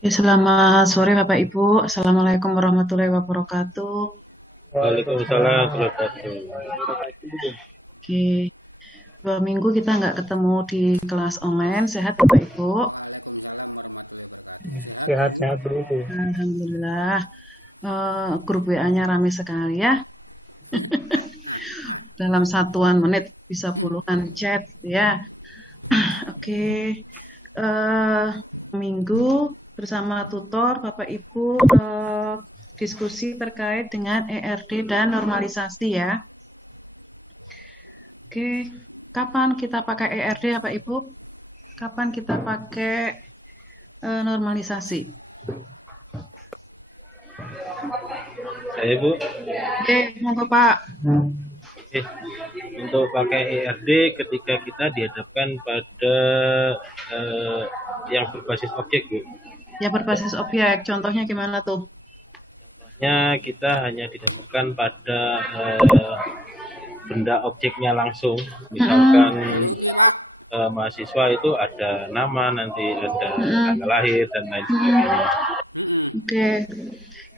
Ya, selamat sore Bapak Ibu. Assalamualaikum warahmatullahi wabarakatuh. Waalaikumsalam warahmatullahi wabarakatuh. Oke, 2 minggu kita nggak ketemu di kelas online. Sehat Bapak Ibu? Waalaikumsalam warahmatullahi wabarakatuh. Sehat, Sehat Bu? sehat dulu. Alhamdulillah. Grup WA-nya ramai sekali ya. Dalam satuan menit bisa puluhan chat ya. Oke, minggu bersama tutor Bapak Ibu diskusi terkait dengan ERD dan normalisasi ya. Oke, kapan kita pakai ERD ya Pak Ibu? Kapan kita pakai normalisasi? Saya Bu. Oke, monggo Pak. Eh, untuk pakai ERD ketika kita dihadapkan pada yang berbasis objek Bu. Ya berbasis objek, contohnya gimana tuh? Ya kita hanya dihadapkan pada benda objeknya langsung, misalkan Halo, piye, Pak? mahasiswa itu ada nama, nanti ada tanggal lahir dan lain sebagainya. Oke,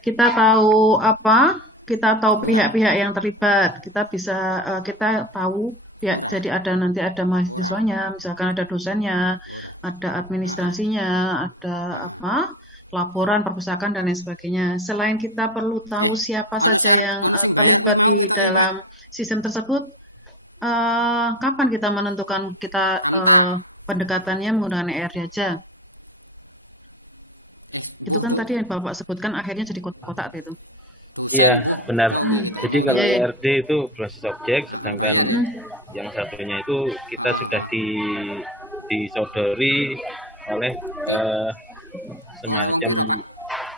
kita tahu apa? Kita tahu pihak-pihak yang terlibat. Kita bisa kita tahu ya. Ora. Jadi nanti ada mahasiswanya, misalkan ada dosennya, Ora. ada administrasinya, ada apa? Laporan perpustakaan dan lain sebagainya. Selain kita perlu tahu siapa saja yang sing bayar kuwi mau kita ya, Pak. dalam sistem tersebut, kapan kita menentukan kita pendekatannya menggunakan ERD aja? Itu kan tadi yang Bapak sebutkan akhirnya jadi kotak-kotak itu. Dosen, Bu. Benar. Kita Jadi kalau ERD itu berbasis objek, bayar ya. Yang satunya itu kita sudah disodori oleh wong piro, Pak?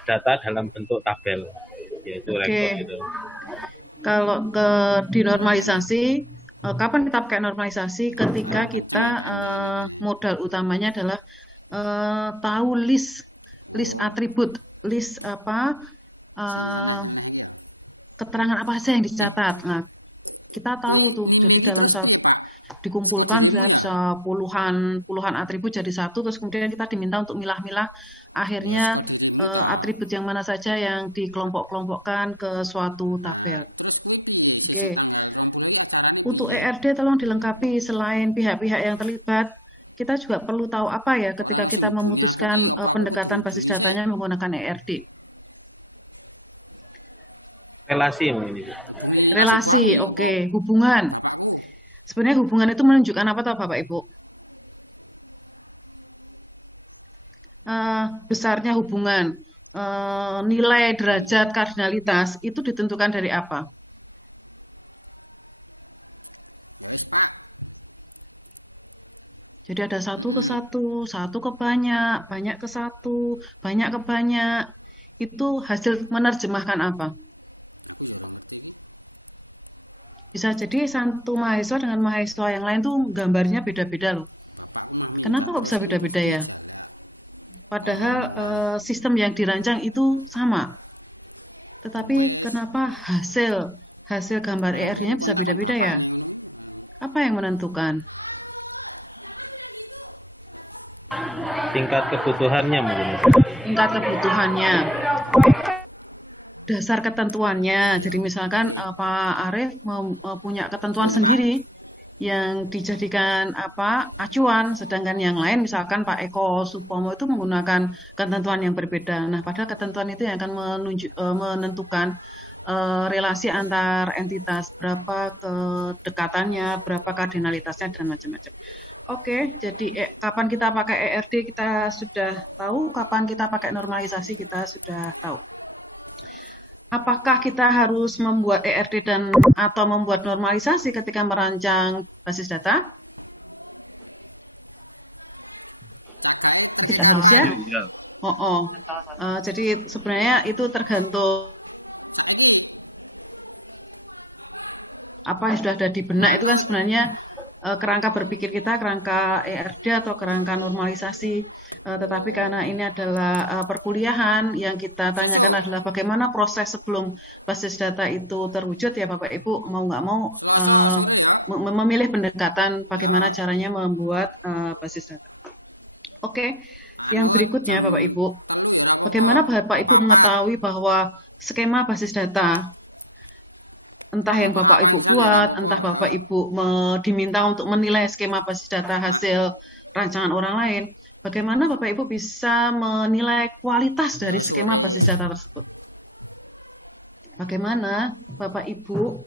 Data dalam bentuk tabel, yaitu rekor gitu. Kalau dinormalisasi, kapan kita pakai normalisasi? Ketika kita modal utamanya adalah tahu list atribut, list apa? Keterangan apa saja yang dicatat. Nah, kita tahu itu. Nime terus piye, Pak? Dikumpulkan puluhan atribut jadi satu, terus kemudian kita diminta untuk milah-milah akhirnya atribut yang mana saja yang dikelompok-kelompokkan ke suatu tabel. Terus kuwi piye sesuk tanggal 20 iki acarane piye? Untuk ERD tolong dilengkapi, selain pihak-pihak yang terlibat, kita juga perlu tahu apa ya ketika kita memutuskan pendekatan basis datanya menggunakan ERD. Relasi ini. Relasi, hubungan. Bapakku. Sebenarnya hubungan itu menunjukkan apa toh Bapak Ibu? Besarnya hubungan, nilai, derajat, kardinalitas itu ditentukan dari apa? Ya wis, Pak. Jadi ada satu ke satu ke banyak, banyak ke satu, banyak ke banyak. Itu hasil menerjemahkan apa? Aku ya ora ngerti iki. Bisa jadi satu mahasiswa dengan mahasiswa yang lain tuh gambarnya beda-beda loh. Bapakku mah minta. Kenapa kok bisa beda-beda ya? Padahal sistem yang dirancang itu sama. Tetapi kenapa hasil gambar ER-nya bisa beda-beda ya? Apa yang menentukan? Tingkat kebutuhannya mungkin. Tingkat kebutuhannya. Dasar ketentuannya. Jadi misalkan Pak Arif punya ketentuan sendiri yang dijadikan acuan, sedangkan yang lain misalkan Pak Eko Supomo itu menggunakan ketentuan yang berbeda. Nah, padahal ketentuan itu yang akan menentukan relasi antar entitas, berapa kedekatannya, berapa kardinalitasnya dan macam-macam. Oke, jadi kapan kita pakai ERD kita sudah tahu, kapan kita pakai normalisasi kita sudah tahu. Apakah kita harus membuat ERD atau membuat normalisasi ketika merancang basis data? Cagae terke kapan? Jadi sebenarnya itu tergantung saiki apa yang sudah ada di benak itu sebenarnya kerangka berpikir kita, kerangka ERD atau kerangka normalisasi. Tetapi karena ini adalah perkuliahan, yang kita tanyakan adalah bagaimana proses sebelum basis data itu terwujud ya Bapak Ibu, mau nggak mau Selasa sore ya memilih pendekatan bagaimana caranya membuat basis data. Oke, yang berikutnya Bapak Ibu, bagaimana Bapak Ibu mengetahui bahwa skema basis data entah yang Bapak Ibu buat, entah Bapak Ibu diminta untuk menilai skema basis data hasil rancangan orang lain, bagaimana Bapak Ibu bisa menilai kualitas dari skema basis data tersebut? Bagaimana Bapak Ibu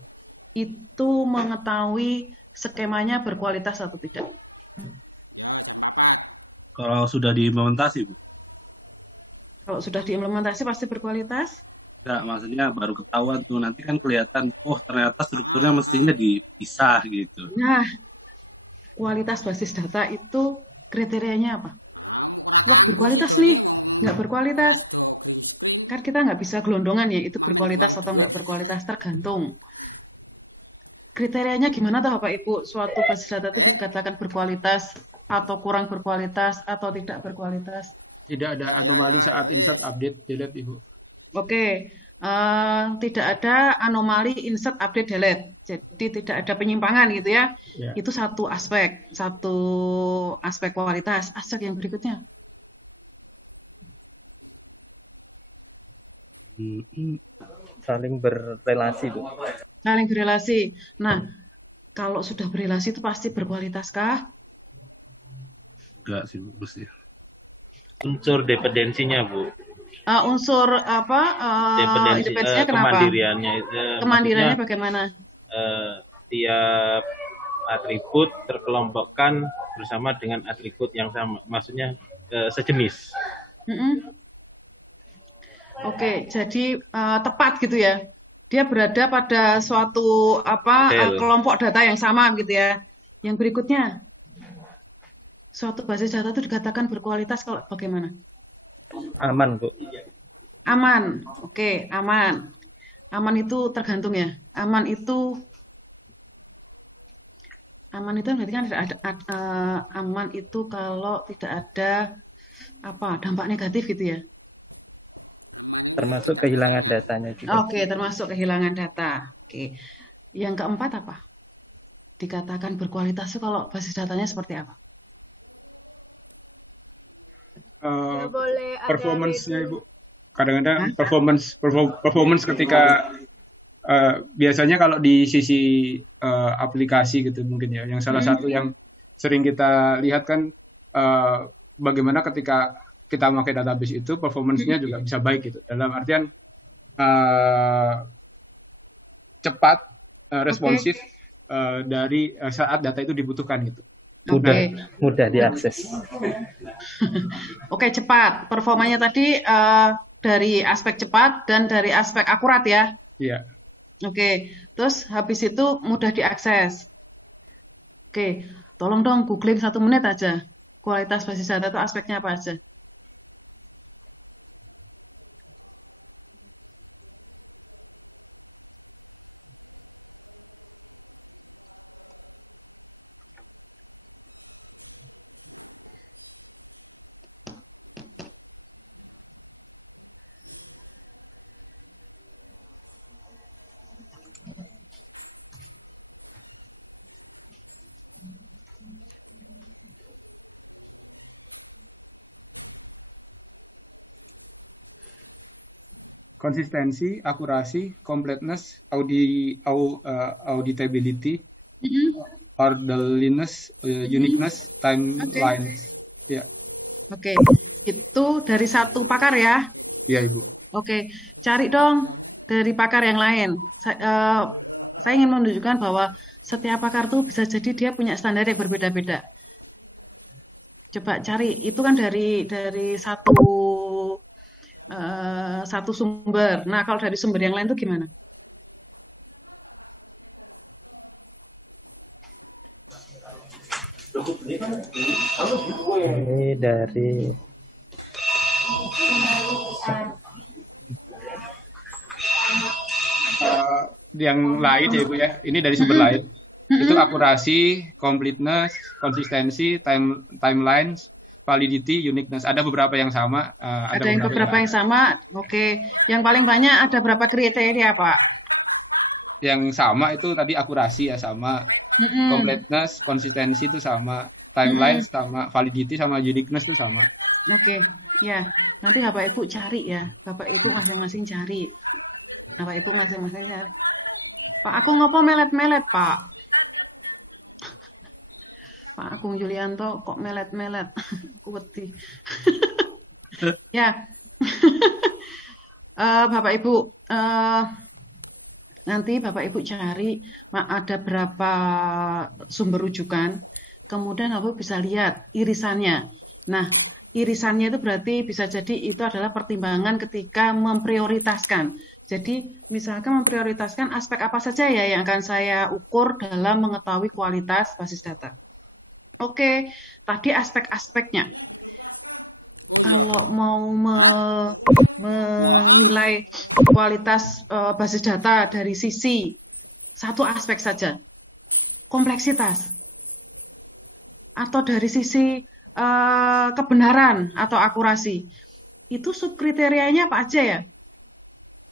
itu mengetahui skemanya berkualitas atau tidak? Ya, jam 4. Kalau sudah diimplementasi, Bu. Kalau sudah diimplementasi pasti berkualitas? enggak, maksudnya baru ketahuan tuh, nanti kan kelihatan, oh ternyata strukturnya mestinya dipisah gitu. Nah, kualitas basis data itu kriterianya apa? Ora kanggo sih done wong nggak berkualitas. do green screen. Kan kita nggak bisa gelondongan ya, itu berkualitas atau duit. berkualitas tergantung. Kriterianya gimana tuh Bapak Ibu, suatu basis data itu dikatakan berkualitas atau kurang berkualitas atau tidak berkualitas? Tidak ada update delete Ibu. Oke, tidak ada anomali insert update delete, jadi tidak ada penyimpangan gitu ya. Itu satu aspek kualitas. Aspek yang berikutnya, saling berrelasi Bu. saling berelasi. Nah, kalau sudah berelasi itu pasti berkualitas kah? Enggak sih, bagus ya. Unsur dependensinya Bu. Unsur apa? Independensinya kenapa? Kemandiriannya bagaimana? Tiap atribut terkelompokkan bersama dengan atribut yang sama, maksudnya sejenis. Oke, jadi tepat gitu ya. Dia berada pada suatu kelompok data yang sama gitu ya. Yang berikutnya, suatu basis data itu dikatakan berkualitas kalau bagaimana? Aman Bu. Aman, oke, aman. Aman itu tergantung ya. Aman itu berarti kan tidak ada aman itu kalau tidak ada dampak negatif gitu ya. Aman itu termasuk tidak kehilangan kurangan. datanya juga. Oke, termasuk kehilangan data. Oke. Yang keempat apa? Dikatakan berkualitas itu kalau basis datanya seperti apa? Performance-nya Ibu. Kadang-kadang performance ketika biasanya kalau di sisi aplikasi gitu mungkin ya, yang salah satu yang sering kita lihat kan bagaimana ketika kita memakai database itu performance-nya juga bisa baik gitu, dalam artian cepat, responsif dari saat data itu dibutuhkan gitu. Mudah diakses. Oke, cepat. Performanya tadi dari aspek cepat dan dari aspek akurat ya. Iya. Oke, terus habis itu mudah diakses. Oke, tolong dong googling 1 menit aja. Kualitas basis data itu aspeknya apa aja? Konsistensi, akurasi, completeness, auditability, orderliness, uniqueness, timeline. Ya. Oke, itu dari satu pakar ya. Iya Ibu. Oke, cari dong dari pakar yang lain. Saya ingin menunjukkan bahwa setiap pakar tuh bisa jadi dia punya standar yang berbeda-beda. Coba cari, itu kan dari satu sumber. Nah, kalau dari sumber yang lain tuh gimana? Ini dari yang lain ya Bu ya. Ini dari sumber lain. Itu akurasi, completeness, konsistensi, timelines, validity, uniqueness. Ada beberapa yang sama. Ada yang beberapa yang sama. Oke. Yang paling banyak ada berapa kriteria Pak? Yang sama itu tadi akurasi ya sama, completeness, konsistensi itu sama, timelines sama, validity sama uniqueness itu sama. Oke. Ya. Nanti Bapak Ibu cari ya. Bapak Ibu masing-masing cari. Bapak Ibu masing-masing ya. Pak, aku ngopo melet-melet Pak? Pak Agung Yulianto kok melet-melet. Wedi. Ya. Bapak Ibu, nanti Bapak Ibu cari ada berapa sumber rujukan, kemudian Bapak bisa lihat irisannya. Nah, irisannya itu berarti bisa jadi itu adalah pertimbangan ketika memprioritaskan Jadi misalkan memprioritaskan aspek apa saja ya yang akan saya ukur dalam mengetahui kualitas basis data. Oke, tadi aspek-aspeknya. Oh iya. Kalau mau menilai kualitas basis data dari sisi satu aspek saja, kompleksitas, atau dari sisi kebenaran atau akurasi, itu subkriterianya apa aja ya?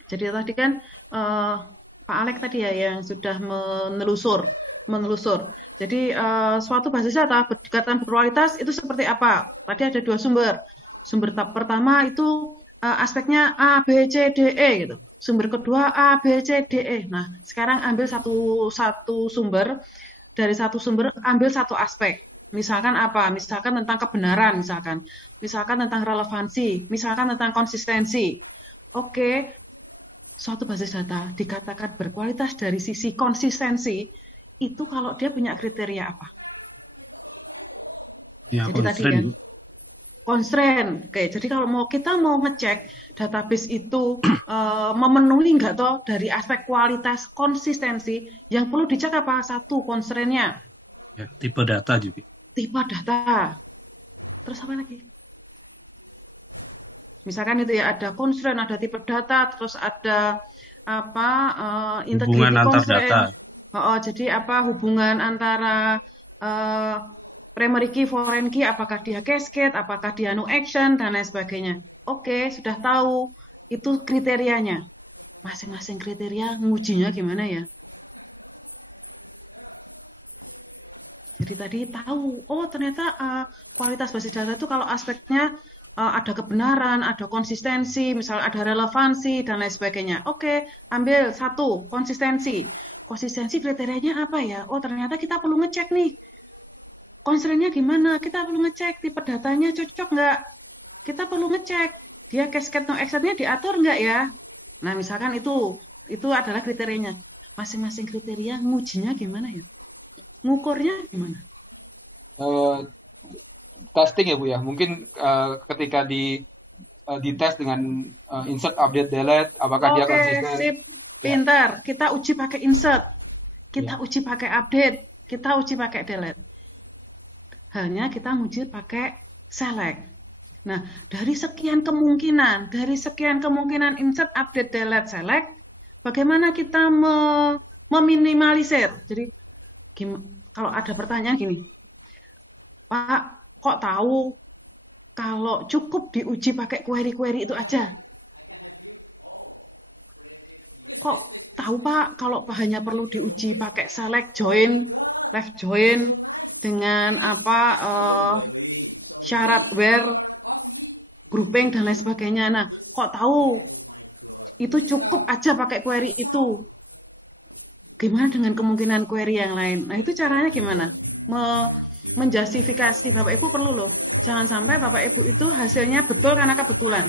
Jadi tadi kan Pak Alex tadi ya yang sudah menelusur. Jadi suatu basis data berdekatan berkualitas itu seperti apa? Tadi ada dua sumber. Sumber pertama itu aspeknya A, B, C, D, E gitu. Sumber kedua A, B, C, D, E. Nah, sekarang ambil satu sumber, dari satu sumber ambil satu aspek. Misalkan apa? Misalkan tentang kebenaran, misalkan tentang relevansi, misalkan tentang konsistensi. Oke. Suatu basis data dikatakan berkualitas dari sisi konsistensi itu kalau dia punya kriteria apa? Ya, jadi tadi kan constraint. Oke, jadi kalau kita mau ngecek database itu memenuhi nggak toh dari aspek kualitas konsistensi, yang perlu dicek apa? Satu, constraint-nya. Ya, tipe data juga. Tipe data. Terus apa lagi? Misalkan itu ya ada constraint, ada tipe data, terus ada apa hubungan antar data. Jadi apa hubungan antara primary key, foreign key, apakah dia cascade, apakah dia no action dan lain sebagainya. Oke, sudah tahu itu kriterianya. Masing-masing kriteria ngujinya gimana ya? Jadi tadi tahu, oh ternyata kualitas basis data itu kalau aspeknya ada kebenaran, ada konsistensi, misal ada relevansi dan lain sebagainya. Oke, ambil satu, konsistensi. Konsistensi kriterianya apa ya? Oh ternyata kita perlu ngecek nih. Constraint-nya gimana? Kita perlu ngecek tipe datanya cocok nggak? Kita perlu ngecek dia cascade no action-nya diatur nggak ya? Nah misalkan itu adalah kriterianya. Masing-masing kriteria ngujinya gimana ya? Ngukurnya gimana? Testing ya Bu ya, mungkin ketika di tes dengan insert, update, delete, apakah dia konsisten? Sip, pintar. Kita uji pakai insert, kita uji pakai update, kita uji pakai delete. Hanya kita uji pakai select. Nah, dari sekian kemungkinan insert, update, delete, select, bagaimana kita meminimalisir? Jadi, kalau ada pertanyaan gini, Pak, kok tahu kalau cukup diuji pakai query-query itu aja? Kok tahu Pak kalau hanya perlu diuji pakai select, join, left join dengan apa syarat where, grouping dan lain sebagainya. Nah, kok tahu itu cukup aja pakai query itu? Gimana dengan kemungkinan query yang lain? Nah itu caranya gimana? Menjustifikasi. Bapak Ibu perlu loh. Jangan sampai Bapak Ibu itu hasilnya betul karena kebetulan.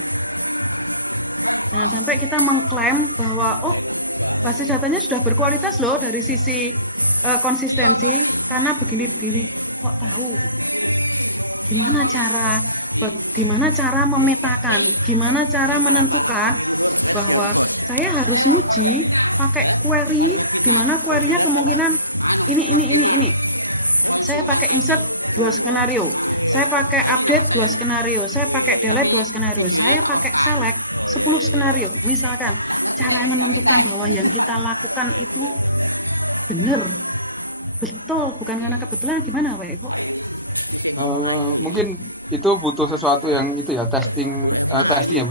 Sampai kita mengklaim bahwa basis datanya sudah berkualitas loh dari sisi konsistensi karena begini-begini. Gimana cara memetakan, gimana cara menentukan saya harus uji pakai query, gimana query-nya kemungkinan ini. Saya pakai insert 2 skenario, saya pakai update 2 skenario, saya pakai delete 2 skenario, videonya tak off kan? 10 skenario. Misalkan yang kita lakukan itu benar, betul, bukan karena kebetulan. Gimana Pak Ibu? Bisa ngomong ayu. Mungkin itu butuh sesuatu yang itu ya, testing ya,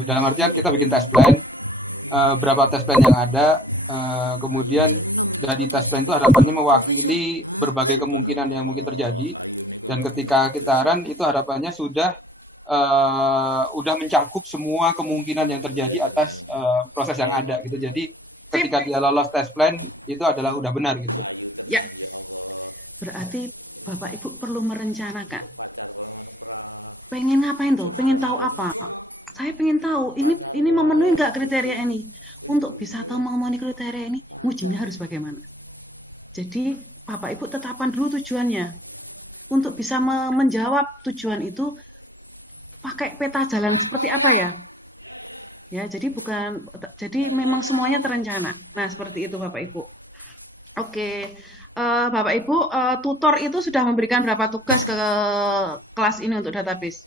dalam artian kita bikin test plan, berapa test plan yang ada, kemudian dari test plan itu harapannya mewakili berbagai kemungkinan yang mungkin terjadi, dan ketika kita run itu harapannya sudah mencakup semua kemungkinan yang terjadi atas proses yang ada gitu. Jadi ketika dia lolos test plan itu adalah udah benar gitu. Ya. Berarti Bapak Ibu perlu merencanakan. Pengen ngapain tuh? Pengen tahu apa? Saya pengen tahu ini memenuhi nggak kriteria ini. Untuk bisa tahu memenuhi kriteria ini, ujinya harus bagaimana? Jadi Bapak Ibu tetapkan dulu tujuannya. Untuk bisa menjawab tujuan itu, pakai peta jalan seperti apa ya? Ya, jadi memang semuanya terencana. Nah, seperti itu Bapak Ibu. Oke, Bapak Ibu, tutor itu sudah memberikan berapa tugas ke kelas ini untuk database?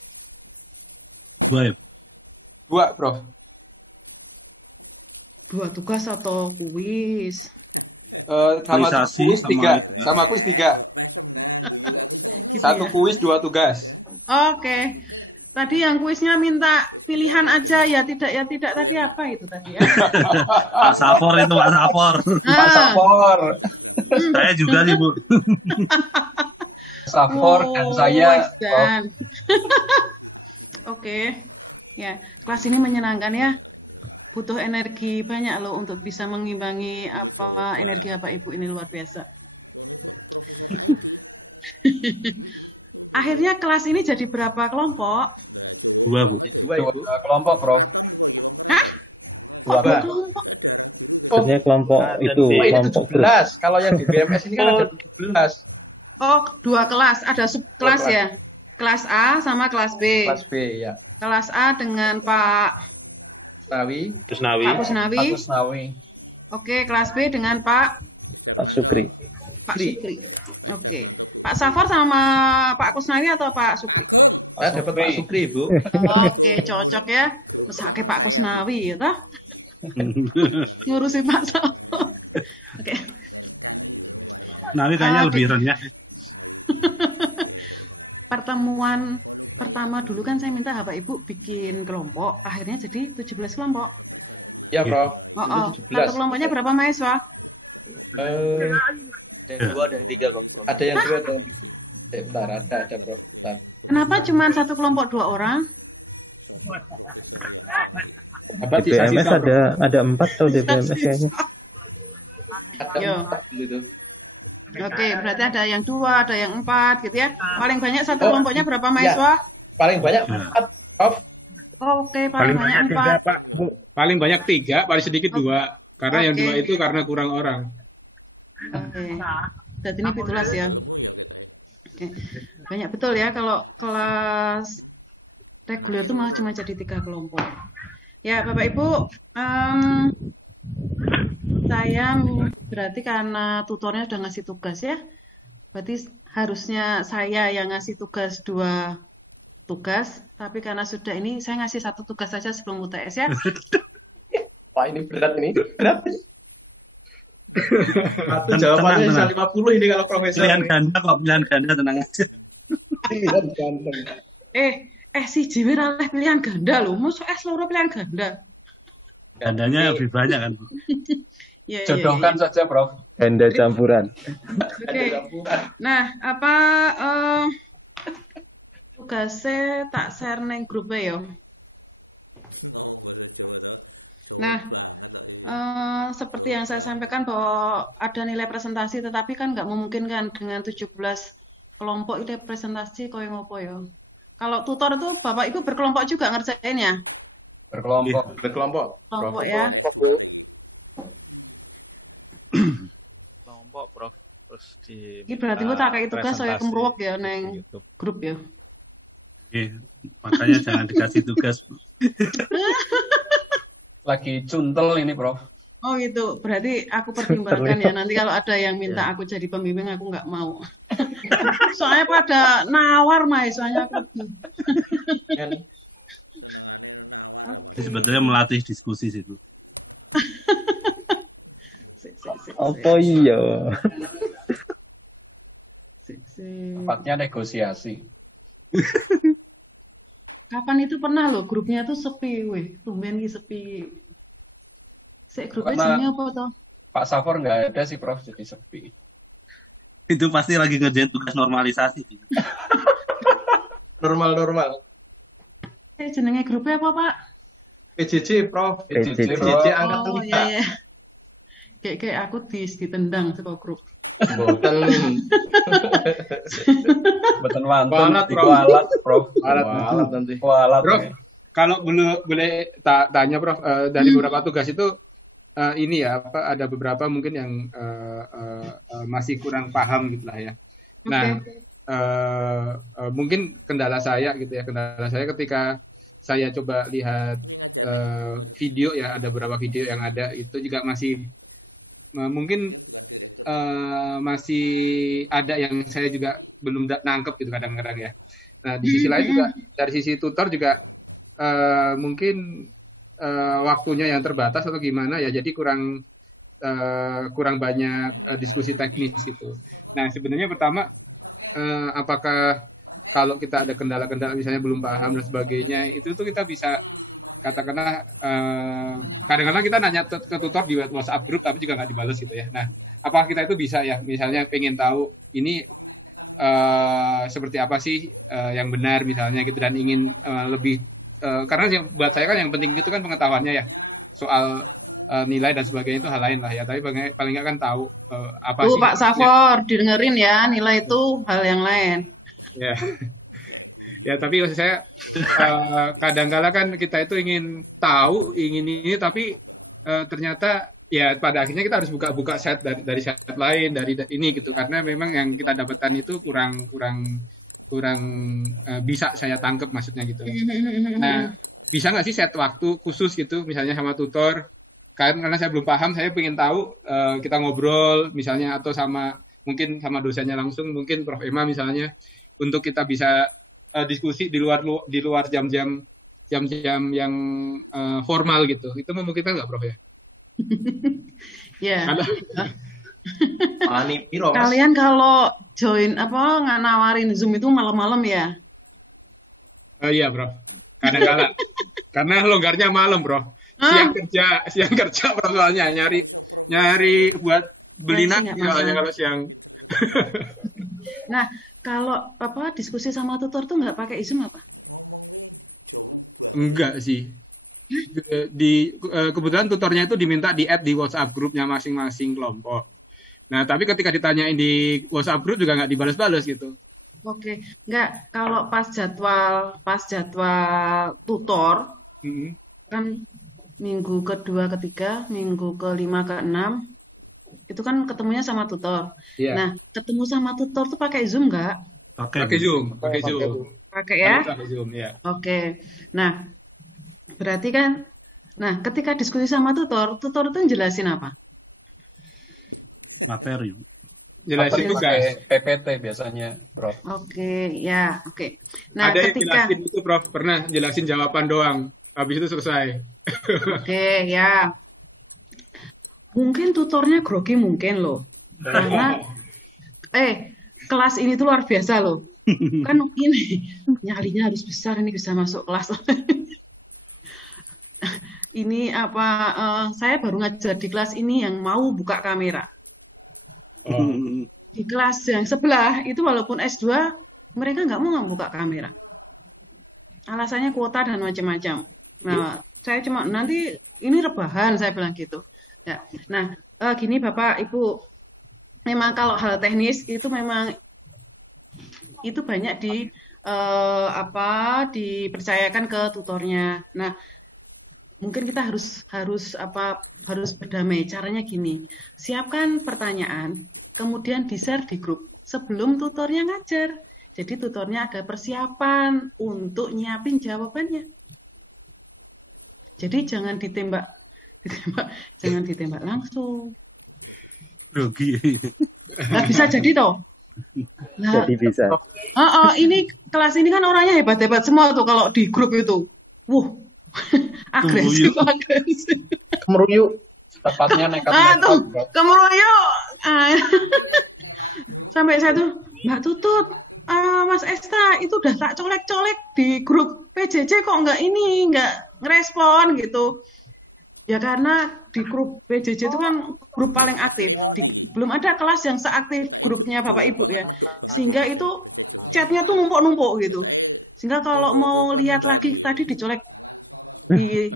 Baik. 2, Prof. 2 tugas atau kuis? Sama kuis 3. Sama kuis 3. Mesem nang guyu aku. 1 kuis 2 tugas. Oke. Tadi yang kuisnya minta pilihan aja ya tidak tadi apa itu tadi ya? Sapor itu Pak Sapor. Sapor. Saya juga sih Bu. Sapor dan saya. Oke. Ya, kelas ini menyenangkan ya. Butuh energi banyak loh untuk bisa mengimbangi energi Bapak Ibu ini luar biasa. Ini profesor IT. Akhirnya kelas ini jadi berapa kelompok? Udah cukup banget ya. Kelompok, Prof. Keraton kok iki wong keraton. Kita darah biru gitu. Maksudnya kelompok itu kelompok grup. 17. Kalau yang di BMS ini kan ada 17. Oh, 2 kelas, ada subkelas ya. Kelas A sama kelas B. Kelas B ya. Kelas A dengan Pak Nawi. Kusnawi. Pak Kusnawi. Nawi. Oke, kelas B dengan Pak Estermanto. Pak Sukri. Pak Estermanto Bu. Pak Safar sama Pak Kusnawi atau Pak Sukri? Agung. Saya dapat Pak Sukri, Bu. Oke, cocok ya. Grup Oke, sama Pak saya Bu. Kusnawi ya toh? Ngurusin Pak Safar. Oke. Welcome itu. Nawi kayaknya lebih renyak. Pertemuan pertama dulu kan saya minta Bapak Ibu bikin kelompok, akhirnya jadi 17 kelompok. Ya, Prof. Oh, satu kelompoknya berapa mahasiswa? Ada yang 2 tuh. Kenapa cuma satu kelompok 2 orang? Sosok profesor yang cantik. DBMS ada 4 atau DBMS kayaknya. Yo. Oke, berarti ada yang 2, ada yang 4 gitu ya. Paling banyak satu kelompoknya berapa mahasiswa? Paling banyak 4, Prof. Oke, paling banyak 4. Paling banyak 3, paling sedikit 2. Karena yang 2 itu karena kurang orang. Oke. Jadi ini fitulas ya. Ilmu ya kita ya. Oke. Banyak betul ya kalau kelas reguler itu malah cuma jadi 3 kelompok. Ya, Bapak Ibu, saya berarti karena tutornya udah ngasih tugas ya, berarti harusnya saya yang ngasih tugas 2 tugas, tapi karena sudah ini saya ngasih 1 tugas saja sebelum UTS ya. Pak, ini berat ini. Berat. Jawabannya 50 ini kalau profesor. Pilihan ganda tenang aja. Pilihan ganda. Si Jiwi oleh pilihan ganda loh, musuh seluruh pilihan ganda. Gandanya lebih banyak kan. Jodohkan saja, Prof. Ganda campuran. Oke. Nah, tugasnya tak share neng grupnya ya. Ngomong bahasa Jawa tuh. Jawa banget loh. Seperti yang saya sampaikan bahwa ada nilai presentasi, tetapi kan nggak memungkinkan dengan 17 kelompok itu presentasi koyo ngopo ya. Kalau tutor itu Bapak Ibu berkelompok juga ngerjainnya? Berkelompok Kelompok ya. ya. S2 lagi. Kelompok Prof. Terus di Ini berarti gue tak kayak tugas saya kemruwak ya neng grup ya. Oke, makanya jangan dikasih tugas. lagi cuntel ini, Prof. Oh gitu, berarti aku pertimbangkan ya nanti kalau ada yang minta aku jadi pembimbing aku nggak mau. Soalnya pada nawar mahasiswanya aku. Senengannya nawar ya Mas. Sebetulnya melatih diskusi situ. Apa iya? Tepatnya negosiasi. Kapan itu pernah loh grupnya tuh sepi, weh, tumben nih sepi. Grupnya isinya apa toh? Pak Safor nggak ada sih, Prof, jadi sepi. Itu pasti lagi ngerjain tugas normalisasi. Normal. Jenenge grupnya apa, Pak? PJJ, Prof. PJJ. angkat Oh iya. Kayak aku ditendang sama grup. Betul wantun, alat, Prof. Alat nanti. Prof, kalau boleh tanya, Prof, dari beberapa tugas itu ini ya, ada beberapa mungkin yang masih kurang paham gitu lah ya. Nah, mungkin kendala saya gitu ya, kendala saya ketika saya coba lihat Ini ngajarin video ya, ada beberapa video yang ada itu juga masih mungkin dia bukan direktur. masih ada yang saya juga belum nangkep gitu kadang-kadang ya. Nah di sisi lain juga dari sisi tutor juga mungkin waktunya yang terbatas atau gimana ya, jadi kurang banyak diskusi teknis gitu. Nah sebenarnya pertama apakah kalau kita ada kendala-kendala misalnya belum paham dan sebagainya, itu tuh kita bisa katakanlah kadang-kadang kita nanya ke tutor di WhatsApp group tapi juga nggak dibalas gitu ya. Nah apakah kita itu bisa ya misalnya pengen tahu ini seperti apa sih yang benar misalnya gitu, dan ingin lebih karena buat saya kan yang penting itu kan pengetahuannya ya soal nilai dan sebagainya, itu hal lain lah ya, tapi paling nggak kan tahu apa sih. Pak Safor didengerin ya, nilai itu hal yang lain. Ya. Ya tapi maksud saya kadang-kala kan kita itu ingin tahu, ingin ini, tapi ternyata ya pada akhirnya kita harus buka set dari set lain dari ini gitu, karena memang yang kita dapatkan itu kurang bisa saya tangkap maksudnya gitu. Nah bisa nggak sih set waktu khusus gitu misalnya sama tutor, kan karena saya belum paham, saya pengen tahu, kita ngobrol misalnya atau mungkin sama dosennya langsung, mungkin Prof Emma misalnya, untuk kita bisa diskusi di luar jam-jam yang formal gitu. Itu memungkinkan nggak, Prof ya? Ya. Kalian kalau join nggak nawarin Zoom itu malam-malam ya? Iya, Bro. Kadang-kala. Karena longgarnya malam, Bro. Siang kerja Bro, soalnya nyari buat beli nasi soalnya kalau siang. Nah, kalau diskusi sama tutor tuh nggak pakai Zoom apa? Ngomongin jauh banget. Enggak sih. Kebetulan tutornya itu diminta di-add di WhatsApp grupnya masing-masing kelompok. Nah, tapi ketika ditanyain di WhatsApp group juga nggak dibalas-balas gitu. Oke, nggak, kalau pas jadwal tutor kan minggu kedua, ketiga, minggu kelima, keenam itu kan ketemunya sama tutor. Yeah. Nah, ketemu sama tutor tuh pakai Zoom nggak? Pakai Zoom. Pakai ya? Pakai Zoom, ya. Oke. Nah, berarti kan, ketika diskusi sama tutor itu jelasin apa? Materi. Jelasin tugas. PPT biasanya, Prof. Oke. Nah, ada ketika yang jelasin itu, Prof, pernah jelasin jawaban doang, habis itu selesai. Oke, ya. Mungkin tutornya grogi mungkin loh. Karena kelas ini tuh luar biasa loh. Kan ini nyalinya harus besar, ini bisa masuk kelas. Ini saya baru ngajar di kelas ini yang mau buka kamera. Di kelas yang sebelah itu walaupun S2 mereka nggak mau buka kamera. Alasannya kuota dan macam-macam. Nah, saya cuma nanti ini rebahan, saya bilang gitu. Ya. Nah, gini Bapak Ibu, memang kalau hal teknis itu memang itu banyak dipercayakan ke tutornya. Nah, mungkin kita harus berdamai. Caranya gini, siapkan pertanyaan, kemudian di-share di grup sebelum tutornya ngajar. Jadi tutornya ada persiapan untuk nyiapin jawabannya. Jadi jangan ditembak langsung. Nah, bisa jadi toh. Nah, Jadi bisa. Ini kelas ini kan orangnya hebat-hebat semua tuh kalau di grup itu. Agresif. Kemeruyuk. Tepatnya nekat. Kemeruyuk. Sampai satu, Mbak Tutut, Mas Esta itu udah tak colek-colek di grup PJJ kok nggak ngerespon gitu. Ya karena di grup PJJ itu kan grup paling aktif. Belum ada kelas yang seaktif grupnya Bapak Ibu ya. Sehingga itu chatnya tuh numpuk-numpuk gitu. Sehingga kalau mau lihat lagi tadi dicolek di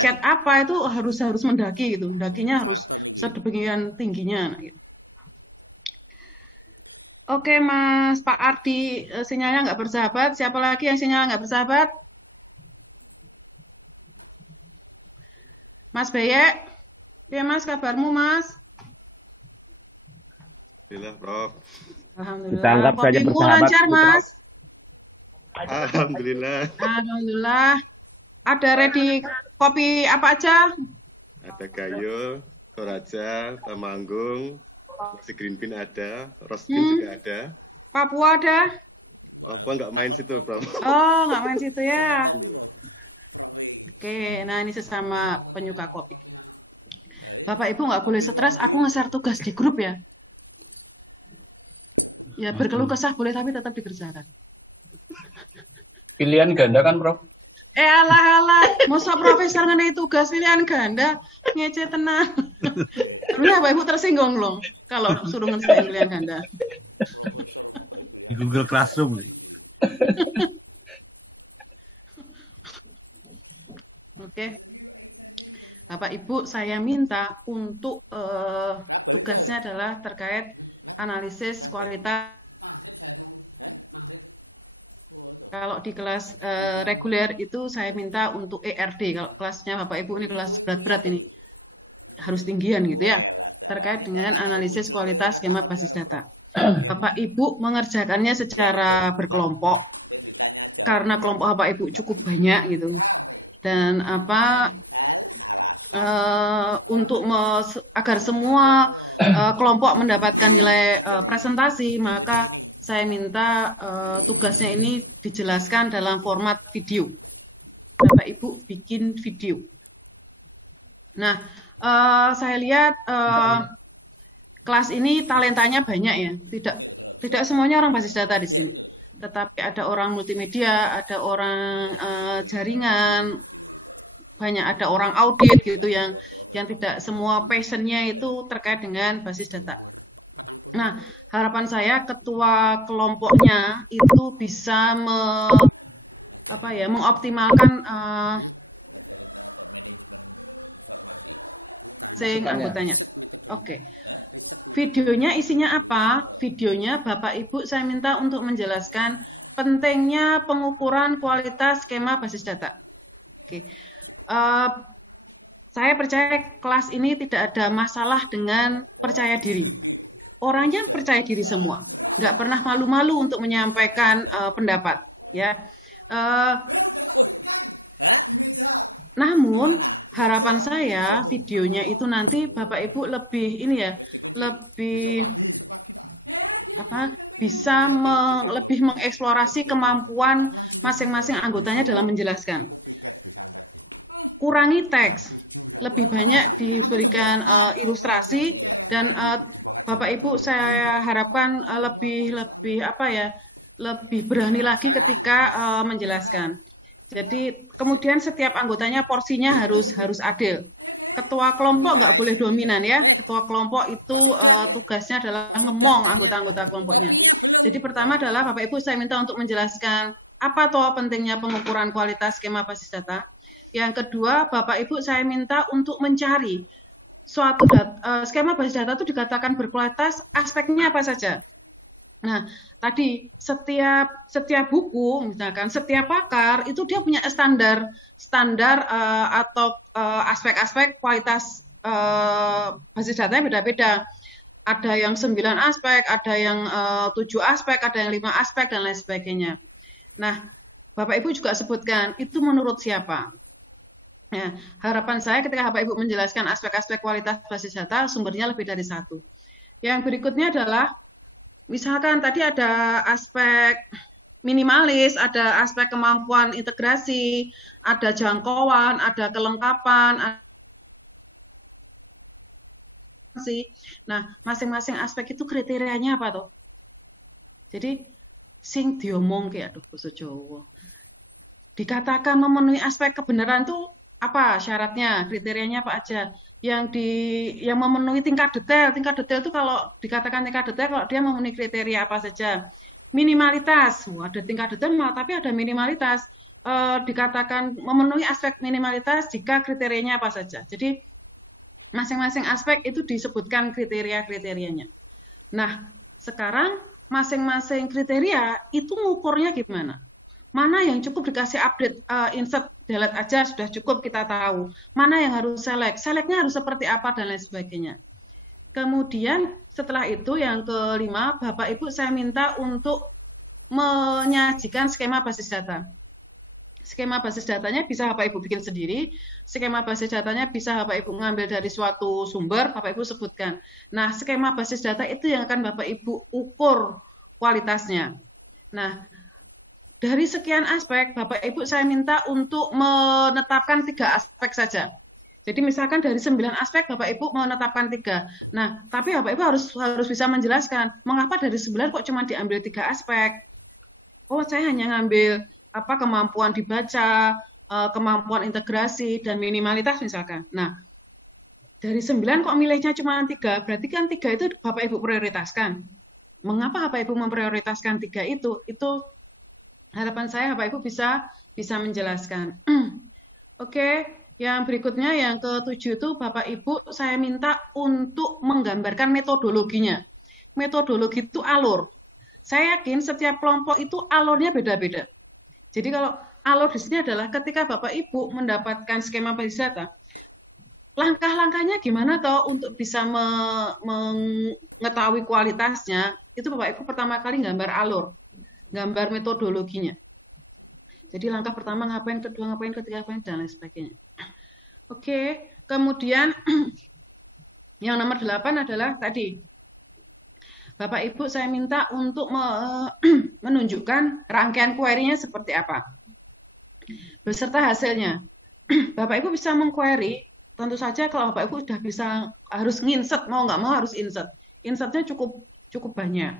chat apa itu harus mendaki gitu. Mendakinya harus sedegian tingginya gitu. Oke Mas Pak Ardi, sinyalnya nggak bersahabat. Siapa lagi yang sinyalnya nggak bersahabat? Mas Bayek, ya Mas, kabarmu Mas? Alhamdulillah, Bro. Alhamdulillah. Kita anggap saja bersahabat. Lancar Mas? Alhamdulillah. Alhamdulillah. Ada ready kopi apa aja? Ada Gayo, Toraja, Temanggung, si Green Bean ada, Rose Bean juga ada. Papua ada? Papua nggak main situ, Bro. Oh, nggak main situ ya. Senang kopi mau. Prowi. Oke, nah ini sesama penyuka kopi. Nah, Bapak Ibu nggak boleh stres, aku nge-share tugas di grup ya. Ya berkeluh kesah boleh tapi tetap dikerjakan. Pilihan ganda kan, Prof? Alah, masa profesor ngenai tugas pilihan ganda, ngece tenang. Ini Bapak Ibu tersinggung loh kalau suruh nge-share pilihan ganda. Profesor mau kayak pilihan. Google Classroom. Oke, Bapak Ibu saya minta untuk tugasnya adalah terkait analisis kualitas. Kalau di kelas reguler itu saya minta untuk ERD. Kalau kelasnya Bapak Ibu ini kelas berat-berat ini harus tinggian gitu ya, terkait dengan analisis kualitas skema basis data. Bapak Ibu mengerjakannya secara berkelompok karena kelompok Bapak Ibu cukup banyak gitu, dan untuk agar semua kelompok mendapatkan nilai presentasi, maka saya minta tugasnya ini dijelaskan dalam format video. Bapak Ibu bikin video. Nah, saya lihat kelas ini talentanya banyak ya, tidak semuanya orang basis data di sini, tetapi ada orang multimedia, ada orang jaringan, banyak ada orang audit gitu yang tidak semua passionnya itu terkait dengan basis data. Nah, harapan saya ketua kelompoknya itu bisa mengoptimalkan manajemen informasi. Anggotanya. Oke. Videonya isinya apa? Videonya Bapak Ibu saya minta untuk menjelaskan pentingnya pengukuran kualitas skema basis data. Oke. Saya percaya kelas ini tidak ada masalah dengan percaya diri. Orangnya percaya diri semua, nggak pernah malu-malu untuk menyampaikan pendapat, ya. Namun harapan saya videonya itu nanti Bapak Ibu lebih bisa lebih mengeksplorasi kemampuan masing-masing anggotanya dalam menjelaskan. Kurangi teks, lebih banyak diberikan ilustrasi, dan Bapak Ibu saya harapkan lebih berani lagi ketika menjelaskan. Jadi kemudian setiap anggotanya porsinya harus adil. Ketua kelompok nggak boleh dominan ya. Ketua kelompok itu tugasnya adalah ngomong anggota kelompok. Kopinya belum. Jadi pertama adalah Bapak Ibu saya minta untuk menjelaskan apa toh pentingnya pengukuran kualitas skema basis data. Yang kedua, Bapak Ibu saya minta untuk mencari suatu skema basis data itu dikatakan berkualitas, aspeknya apa saja. Nah, tadi setiap buku, misalkan setiap pakar itu dia punya standar atau aspek-aspek kualitas basis datanya beda-beda. Ada yang 9 aspek, ada yang 7 aspek, ada yang 5 aspek dan lain sebagainya. Nah, Bapak Ibu juga sebutkan itu menurut siapa. Nah, harapan saya ketika Bapak Ibu menjelaskan aspek-aspek kualitas basis data, sumbernya lebih dari satu. Yang berikutnya adalah misalkan tadi ada aspek minimalis, ada aspek kemampuan integrasi, ada jangkauan, ada kelengkapan. Nah, masing-masing aspek itu kriterianya apa tuh? Jadi sing diomongke aduh basa Jawa. Dikatakan memenuhi aspek kebenaran tuh apa syaratnya, kriterianya apa aja? Yang memenuhi tingkat detail itu kalau dikatakan tingkat detail, kalau dia memenuhi kriteria apa saja. Minimalitas, ada tingkat detail tapi ada minimalitas, dikatakan memenuhi aspek minimalitas jika kriterianya apa saja. Jadi masing-masing aspek itu disebutkan kriteria-kriterianya. Nah, sekarang masing-masing kriteria itu ngukurnya gimana? Mana yang cukup dikasih update, insert, delete aja sudah cukup kita tahu. Mana yang harus selectnya harus seperti apa dan lain sebagainya. Kemudian setelah itu yang kelima, Bapak Ibu saya minta untuk menyajikan skema basis data. Skema basis datanya bisa Bapak Ibu bikin sendiri. Skema basis datanya bisa Bapak Ibu ngambil dari suatu sumber, Bapak Ibu sebutkan. Nah, skema basis data itu yang akan Bapak Ibu ukur kualitasnya. Nah, dari sekian aspek, Bapak Ibu saya minta untuk menetapkan 3 aspek saja. Jadi misalkan dari 9 aspek Bapak Ibu menetapkan 3. Nah, tapi Bapak Ibu harus bisa menjelaskan mengapa dari 9 kok cuma diambil 3 aspek. Oh, saya hanya ngambil kemampuan dibaca, kemampuan integrasi dan minimalitas misalkan. Nah, dari 9 kok milihnya cuma 3, berarti kan 3 itu Bapak Ibu prioritaskan. Mengapa Bapak Ibu memprioritaskan 3 itu? Itu harapan saya Bapak Ibu bisa menjelaskan. Oke, yang berikutnya yang ke-7 itu Bapak Ibu saya minta untuk menggambarkan metodologinya. Metodologi itu alur. Saya yakin setiap kelompok itu alurnya beda-beda. Jadi kalau alur di sini adalah ketika Bapak Ibu mendapatkan skema basis data, langkah-langkahnya gimana toh untuk bisa mengetahui kualitasnya, itu Bapak Ibu pertama kali gambar alur. Gambar metodologinya. Jadi langkah pertama ngapain, kedua ngapain, ketiga ngapain, dan lain sebagainya. Oke, kemudian yang nomor 8 adalah tadi Bapak Ibu saya minta untuk menunjukkan rangkaian query-nya seperti apa beserta hasilnya. Bapak Ibu bisa meng-query, tentu saja kalau Bapak Ibu sudah bisa harus nginsert, mau nggak mau harus insert. Insertnya cukup banyak.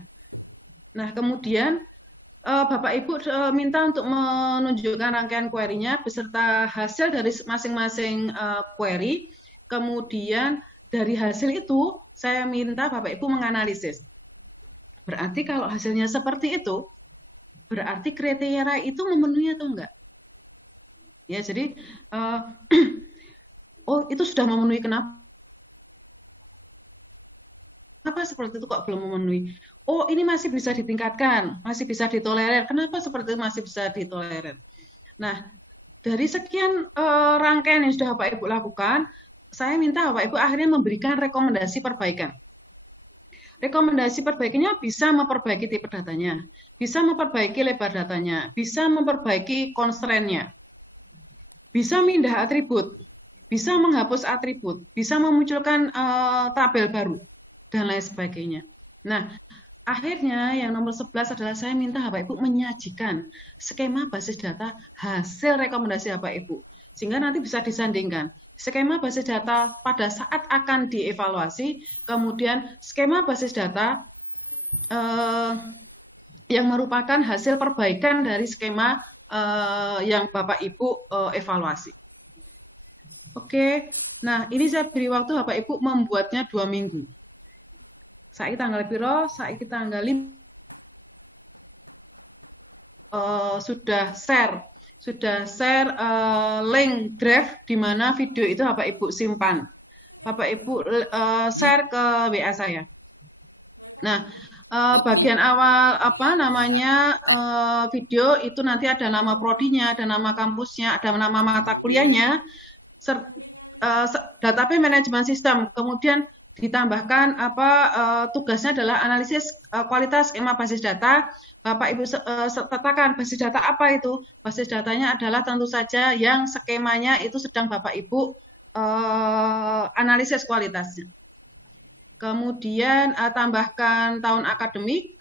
Nah, kemudian Bapak Ibu minta untuk menunjukkan rangkaian query-nya beserta hasil dari masing-masing query. Kemudian dari hasil itu saya minta Bapak Ibu menganalisis. Berarti kalau hasilnya seperti itu, berarti kriteria itu memenuhi atau enggak? Ya, jadi oh itu sudah memenuhi, kenapa seperti itu kok belum memenuhi? Oh, ini masih bisa ditingkatkan, masih bisa ditolerir. Kenapa seperti itu masih bisa ditolerir? Nah, dari sekian rangkaian yang sudah Bapak Ibu lakukan, saya minta Bapak Ibu akhirnya memberikan rekomendasi perbaikan. Rekomendasi perbaikannya bisa memperbaiki tipe datanya, bisa memperbaiki lebar datanya, bisa memperbaiki constraint-nya, bisa mindah atribut, bisa menghapus atribut, bisa memunculkan tabel baru, dan lain sebagainya. Nah, akhirnya yang nomor 11 adalah saya minta Bapak Ibu menyajikan skema basis data hasil rekomendasi Bapak Ibu, sehingga nanti bisa disandingkan skema basis data pada saat akan dievaluasi, kemudian skema basis data yang merupakan hasil perbaikan dari skema yang Bapak Ibu evaluasi. Oke, nah ini saya beri waktu Bapak Ibu membuatnya 2 minggu. Saiki tanggal piro? Saiki tanggal 5. Sudah share link draft di mana video itu Bapak Ibu simpan. Bapak Ibu share ke WA saya. Nah, bagian awal video itu nanti ada nama prodinya, ada nama kampusnya, ada nama mata kuliahnya, database manajemen sistem. Kemudian ditambahkan tugasnya adalah analisis kualitas skema basis data. Bapak Ibu sertakan basis data apa itu? Basis datanya adalah tentu saja yang skemanya itu sedang Bapak Ibu analisis kualitasnya. Kemudian tambahkan tahun akademik,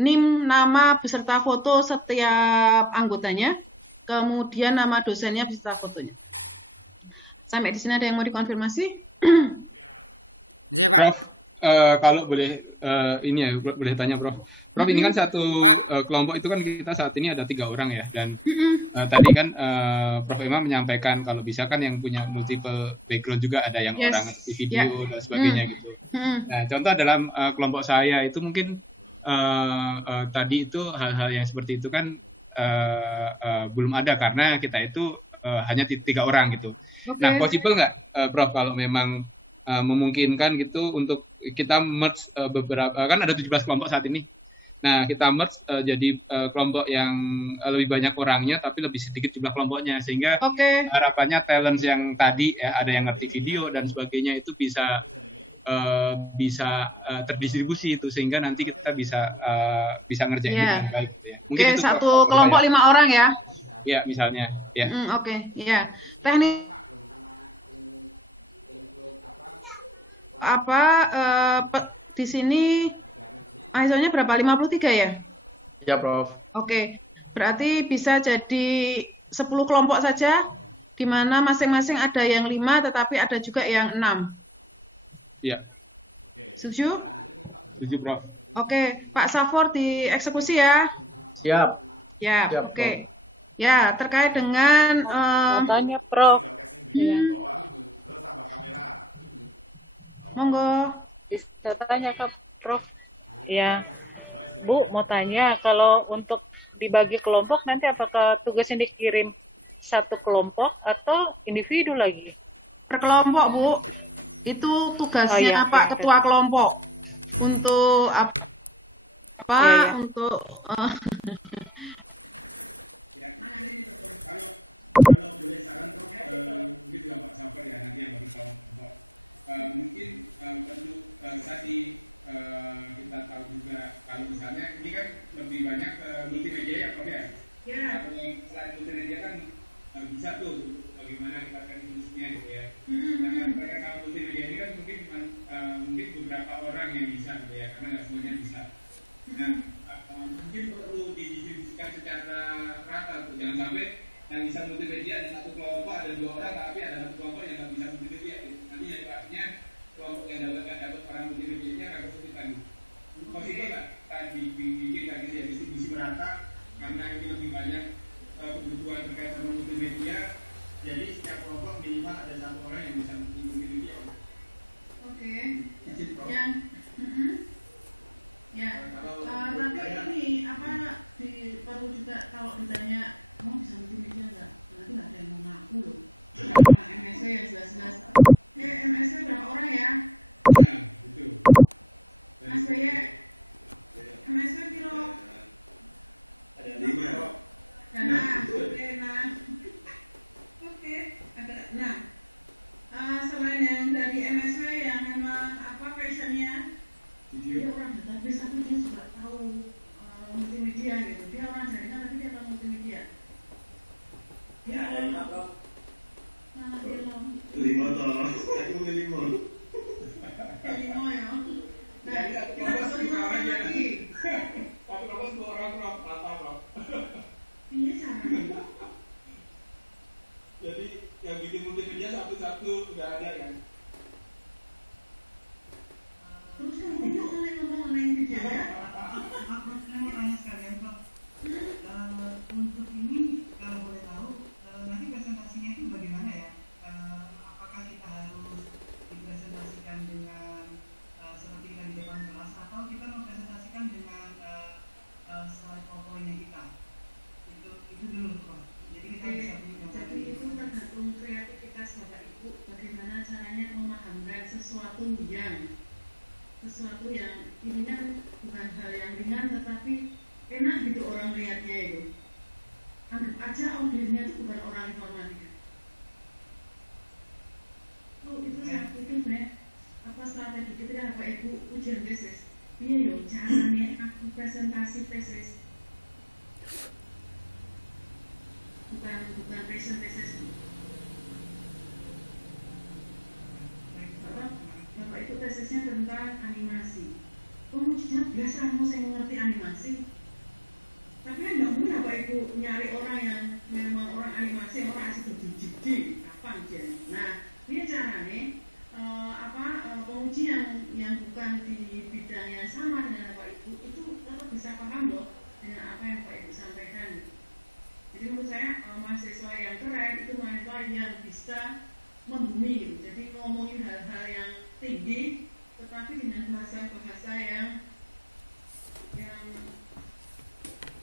NIM, nama beserta foto setiap anggotanya, kemudian nama dosennya beserta fotonya. Sampai di sini ada yang mau dikonfirmasi? Iya, Pak. Prof, kalau boleh ini ya, boleh tanya, Prof. Prof, ini kan satu kelompok itu kan kita saat ini ada 3 orang ya, dan tadi kan Prof Emma menyampaikan kalau bisa kan yang punya multiple background juga, ada yang orang di video dan sebagainya gitu. Nah, contoh dalam kelompok saya itu mungkin tadi itu hal-hal yang seperti itu kan belum ada karena kita itu hanya 3 orang gitu. Nah, possible nggak, Prof, kalau memang memungkinkan gitu untuk kita merge beberapa, kan ada 17 kelompok saat ini. Nah, kita merge jadi kelompok yang lebih banyak orangnya tapi lebih sedikit jumlah kelompoknya, sehingga harapannya talent yang tadi ya, ada yang ngerti video dan sebagainya itu bisa terdistribusi itu, sehingga nanti kita bisa ngerjain dengan baik gitu ya. Mungkin satu kelompok 5 orang ya. Ya, misalnya. Ya. Oke. Ya. Teknik apa di sini ISO-nya berapa? 53 ya? Ya, Prof. Oke. Berarti bisa jadi 10 kelompok saja, di mana masing-masing ada yang 5, tetapi ada juga yang 6. Ya. Setuju? Setuju, Prof. Oke, Pak Safor dieksekusi ya. Siap. Ya, Siap, oke. Ya, terkait dengan tanya Prof. monggo. Bisa tanya ke Prof. Ya, Bu mau tanya kalau untuk dibagi kelompok nanti apakah tugasnya dikirim satu kelompok atau individu lagi? Per kelompok, Bu. Itu tugasnya iya, Pak iya, Ketua Kelompok. Untuk apa? Iya. Untuk Kalau boleh saran, mungkin juga Pak Sabar ya nanti yang bagi kelompok. Mungkin perlu tadi kita tahu juga kalau misalnya ini kan lebih banyak multimedia ya Prof ya. Kalau yang selain multimedia kan bisa tuh bagaimana kita akan industri-nya gitu ya. Nah, terkait sama multimedia ini kan mungkin beberapa orang yang bisa gitu ya, karena nggak semuanya bisa. Nah, mungkin perlu didistribusikan secara rata tuh, jangan sampai yang bisa multimedia di satu kelompok ada 2 orang, tapi ada satu kelompok yang nggak bisa multimedia. Gitu. Nanti yang artinya kelompok yang dapat orang multimedianya akan kesulitan. Possible nggak dibikin lagi ya distribusi merata, karena ini lebih banyak kebutuhan terkait sama multimedia. Jadi setiap kelompok minimal ada 1 orang yang bisa multimedia. Oke. Yang ya. Tapi ini apa perlu juga kalau ditanya kamu bisa multimedia nggak? Nanti nggak ada yang mau ngaku loh. MSC yang jelas-jelas. MSC berapa orang ya? Nah, betul. Mas Baya, MSC piro? Ada 5. Nah, oke, ada. Nah, selain yang dari MSC yang memang apa passionnya, dia orang database tapi dia juga tahu multimedia gitu. Dia orang jaringan tapi dia tahu multimedia. Ya ada 5 toh. Mana dia loh? 5 toh. Aku 5. 5 ya. Nah, kita masuk 5 orang lagi. Tapi kalau 2 orang rata Prof. Iya caranya. Jadi yang bikin multimedia satu-satu udah ada kan? Terus kamu ngomong mengenai video ya? Saya mau tanya sekalian Pak. Untuk ini kalau boleh tahu nanti presentasinya itu bagaimana ya? Apakah kita harus dipresentasikan dengan seperti kita di depan kelas atau kita mempresentasikan dengan slide PowerPoint kita? Itu dulu Pak. Jadi kita bisa punya. Jadi itu tergantung kreativitas Bapak Ibu bagaimana caranya memahamkan sesuatu yang ini kan bukan hal yang ringan tetapi enak gitu orang lihatnya itu. Anggap aja audiensnya itu bukan orang informatika. Itu saya pikir apa strategi ketika Bapak Ibu ujian tesis. Iya yo caranya aku presentasi tesis. Bukan passion tesis. Bapak itu tesisnya tentang animasi. Pengujinya biasa mau saya mengerti animasi. Tapi kan nggak mungkin Bapak Ibu nyari orang yang memang orang animasi, orang asli jijik apa aja. Nah, ini caranya penguji yang bukan di bidang yang sama dengan Bapak Ibu itu tetap bisa paham loh dengan apa yang Bapak Ibu sampaikan. Jadi menurut saya mahasiswa yang keren itu mahasiswa yang bisa membumi gitu. Jadi ngomongin hal-hal yang tinggi tetapi dengan bahasa-bahasa yang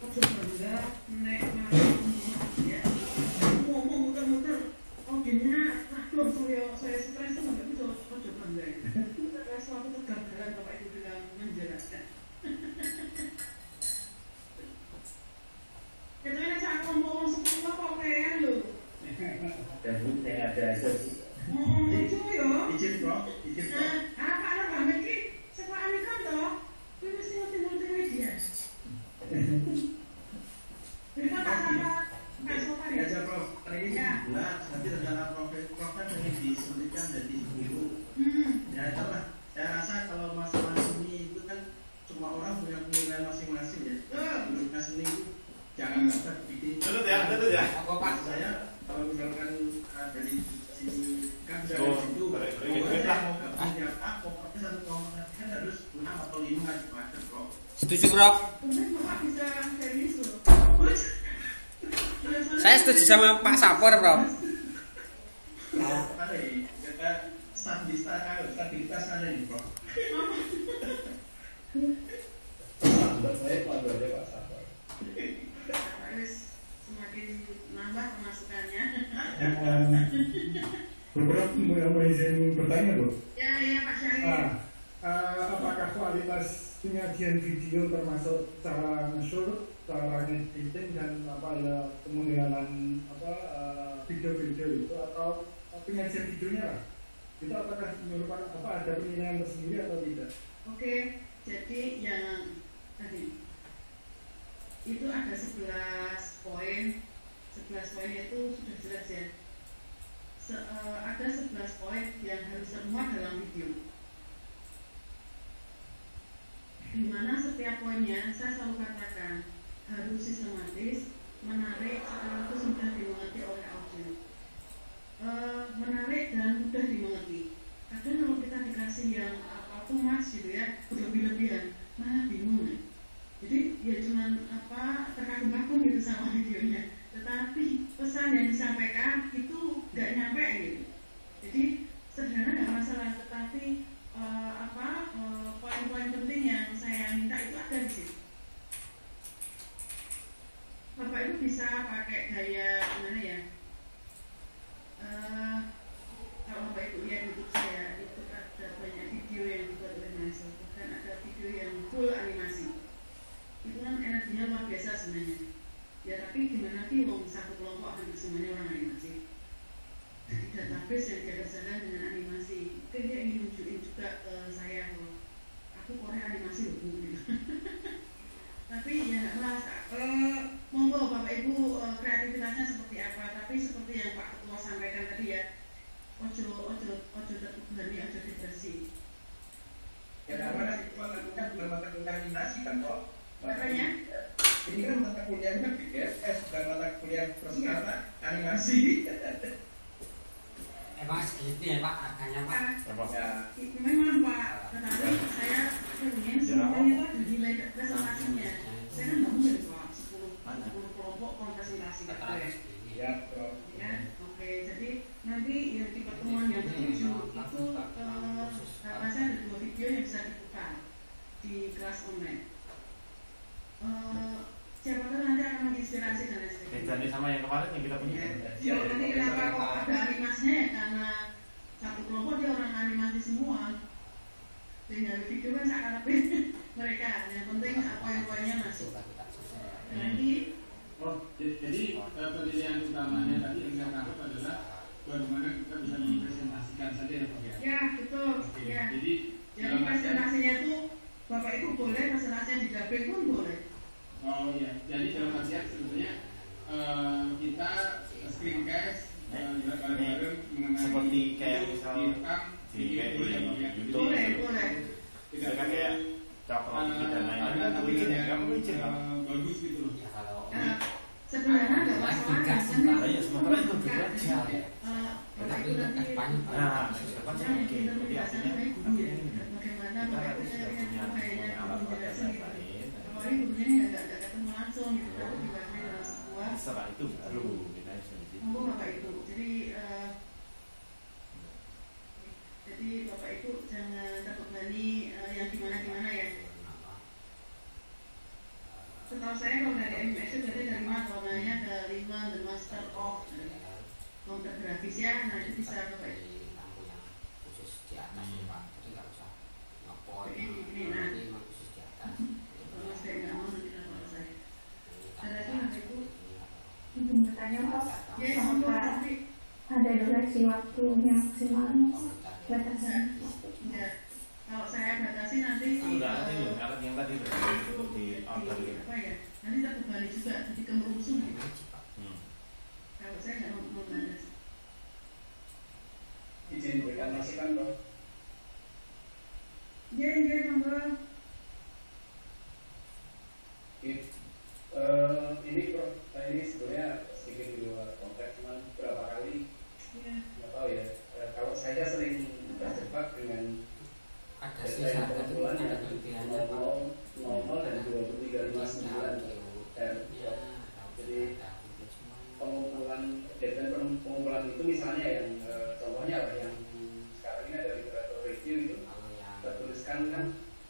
ojo bangga ya ngomong muter-muter audiennya waduh saya stres tuh nggak bisa ojo bangga itu adalah suatu kegagalan Bapak Ibu dalam menjelaskan. Katanya saat ngomong semua kok keren loh. Dan yang ada aja. Lucu ya. Izin Prof. Apa anak kami ini sekolah ini kan semua orang punya penilaian masing-masing ya. Menurutnya seni itu jangan dapat bikin. Betul ya. Apa pas saya kalau misalkan dari sini kan bisa dari situ, pokoknya pokoknya satu komponen kan harus 6 atau 5 macam kok. Setuju, Prof. Kemudian Bapak bisa serius loh. Saya setuju sama Pak Sapor, Prof. Ada ya, kita stabilitas ada ini, Prof. Baik, Pak Sapor. Semakin nambah pemasukannya. Beberapa mau izin bertanya, Bu? Ya, Pak Syarif. Apakah kualitas penyajian video termasuk cara nge-shoot, cara editing dan kemudian video-video itu atau penyajian videonya lah? Itu apakah merupakan ada penilaian tersendiri atau tidak? Oke, jadi yang tadi itu ada 11 poin. 11 poin itu sudah jelas ya. Ada 11 poin yang harus termuat dalam video. Di mana setiap poinnya saya selalu katakan harus sistematis, menarik, sekaligus mudah dimengerti oleh audiens. Menarik dan mudah dimengerti. Kadang kalau kita dikasih yang mas gitu ya, berlebih-lebihan, malah bingung ya. Jadi ya cuman terkagum-kagum gitu sama videonya, tetapi pesan yang disampaikan itu nggak nyampe gitu. Jadi sederhana nggak masalah, tetapi poin-poin penting yang saya minta itu ada di sini. Bapak Ibu bisa pakai gaya gimana ya? Kalau Bapak Ibu lihat YouTube saya itu ada banyak video yang dibuat oleh Maestro, bahkan ada video yang full animasi. Itu kan energinya luar biasa sebenarnya. Ya tapi gimana sih wong satu kelompok hampir semuanya orang animasi. Database yang dia kerjakan dengan animasi, mungkin dia ingin nunjukin juga ke saya bahwa aku Korea animasi loh gitu. Tapi ya nggak masalah. Monggo Bapak Ibu kreativitasnya seperti apa. Tapi seperti yang Pak Ketua sampaikan tadi ya, ojo terbebani, ojo depresi. Ya karena kita bukan mata kuliah animasi kan kok. Makanya ini kan mata kuliahnya BGS, bukan mata kuliah pertama animasi. Emang segitu ya Pak harganya Pak? Memang Pak, tetapi saya pengen semuanya itu ada nilai presentasinya. Saya kan nggak mungkin Pak 10 kelompok presentasi gitu ya. Ya, oke. Jadi nanti yang di pertemuan yang ke-7 itu saya ada 2 video yang bisa diputar di kelas online. Siapa tahu nanti akan menginspirasi dan lain sebagainya. Jadi sama yang kemarin yang kita punya. Ya, nanti kenapa kok ada animasinya ya? Karena satu kelompok dia orang animasi semua. Tinggal video kan sakarepin mereka. Yang penting poin-poinnya masuk. Nanti jadi penilaian utamanya tadi yang saya tangkap adalah bagaimana kita bisa mempresentasikan saja ya Pak ya. Ya betul. Oke, Ya. Jadi presentasinya tuh Bapak Ibu boleh presentasinya di dubbing pun boleh. Oh iya, jadi dalam artian sebetulnya kita screencast bareng-bareng mengenai seperti kayak misal di YouTube. Boleh. Tidak kayak coklat dan lain-lain. Kamu izin ya? Kamu izin nggak? Bagus gitu loh. Sebenarnya nggak masalah. Ya sementara itu dulu aja. Tapi untuk kampanye. Nah, kapan sih oke. Jadi artinya bagaimana Bapak Ibu punya alat menjelaskan gitu. Apalagi gurunya nggak ketemu langsung gitu, tapi dibagi dalam sebuah. Setelah itu baru kita bisa di situ. Bapak Ibu, jadi Bapak Ibu jangan terbebani yang gimana ya. Setahu saya kalau dari MMS itu berarti dari mana? Dari The Master of Computer Graphics ya. Nah itu bisa Bapak Ibu. Khusus di atas Pak, jadi nggak usah ngepot. Ini nanti khusus di atas. Kalau saya nggak mau nanti lapor saya. Ada lagi Bapak Ibu? Izin bertanya Pak, Ya, apakah ada durasi waktunya maksimal batasan? Ya, kalau saya batasi nanti alat yang tadi di order gitu. apa ya? Nanti terbebani juga jadi kemerungsung gitu. Kalau saya nggak mau membalas. Izin berikan masukan Bro. Iya, monggo. pilihannya Pak 00 dan 2359 R. Jadi pengumpulan deadline pengumpulan itu misalnya yang contohnya lah yang sekarang ini ada literatur review itu tertuliskan kan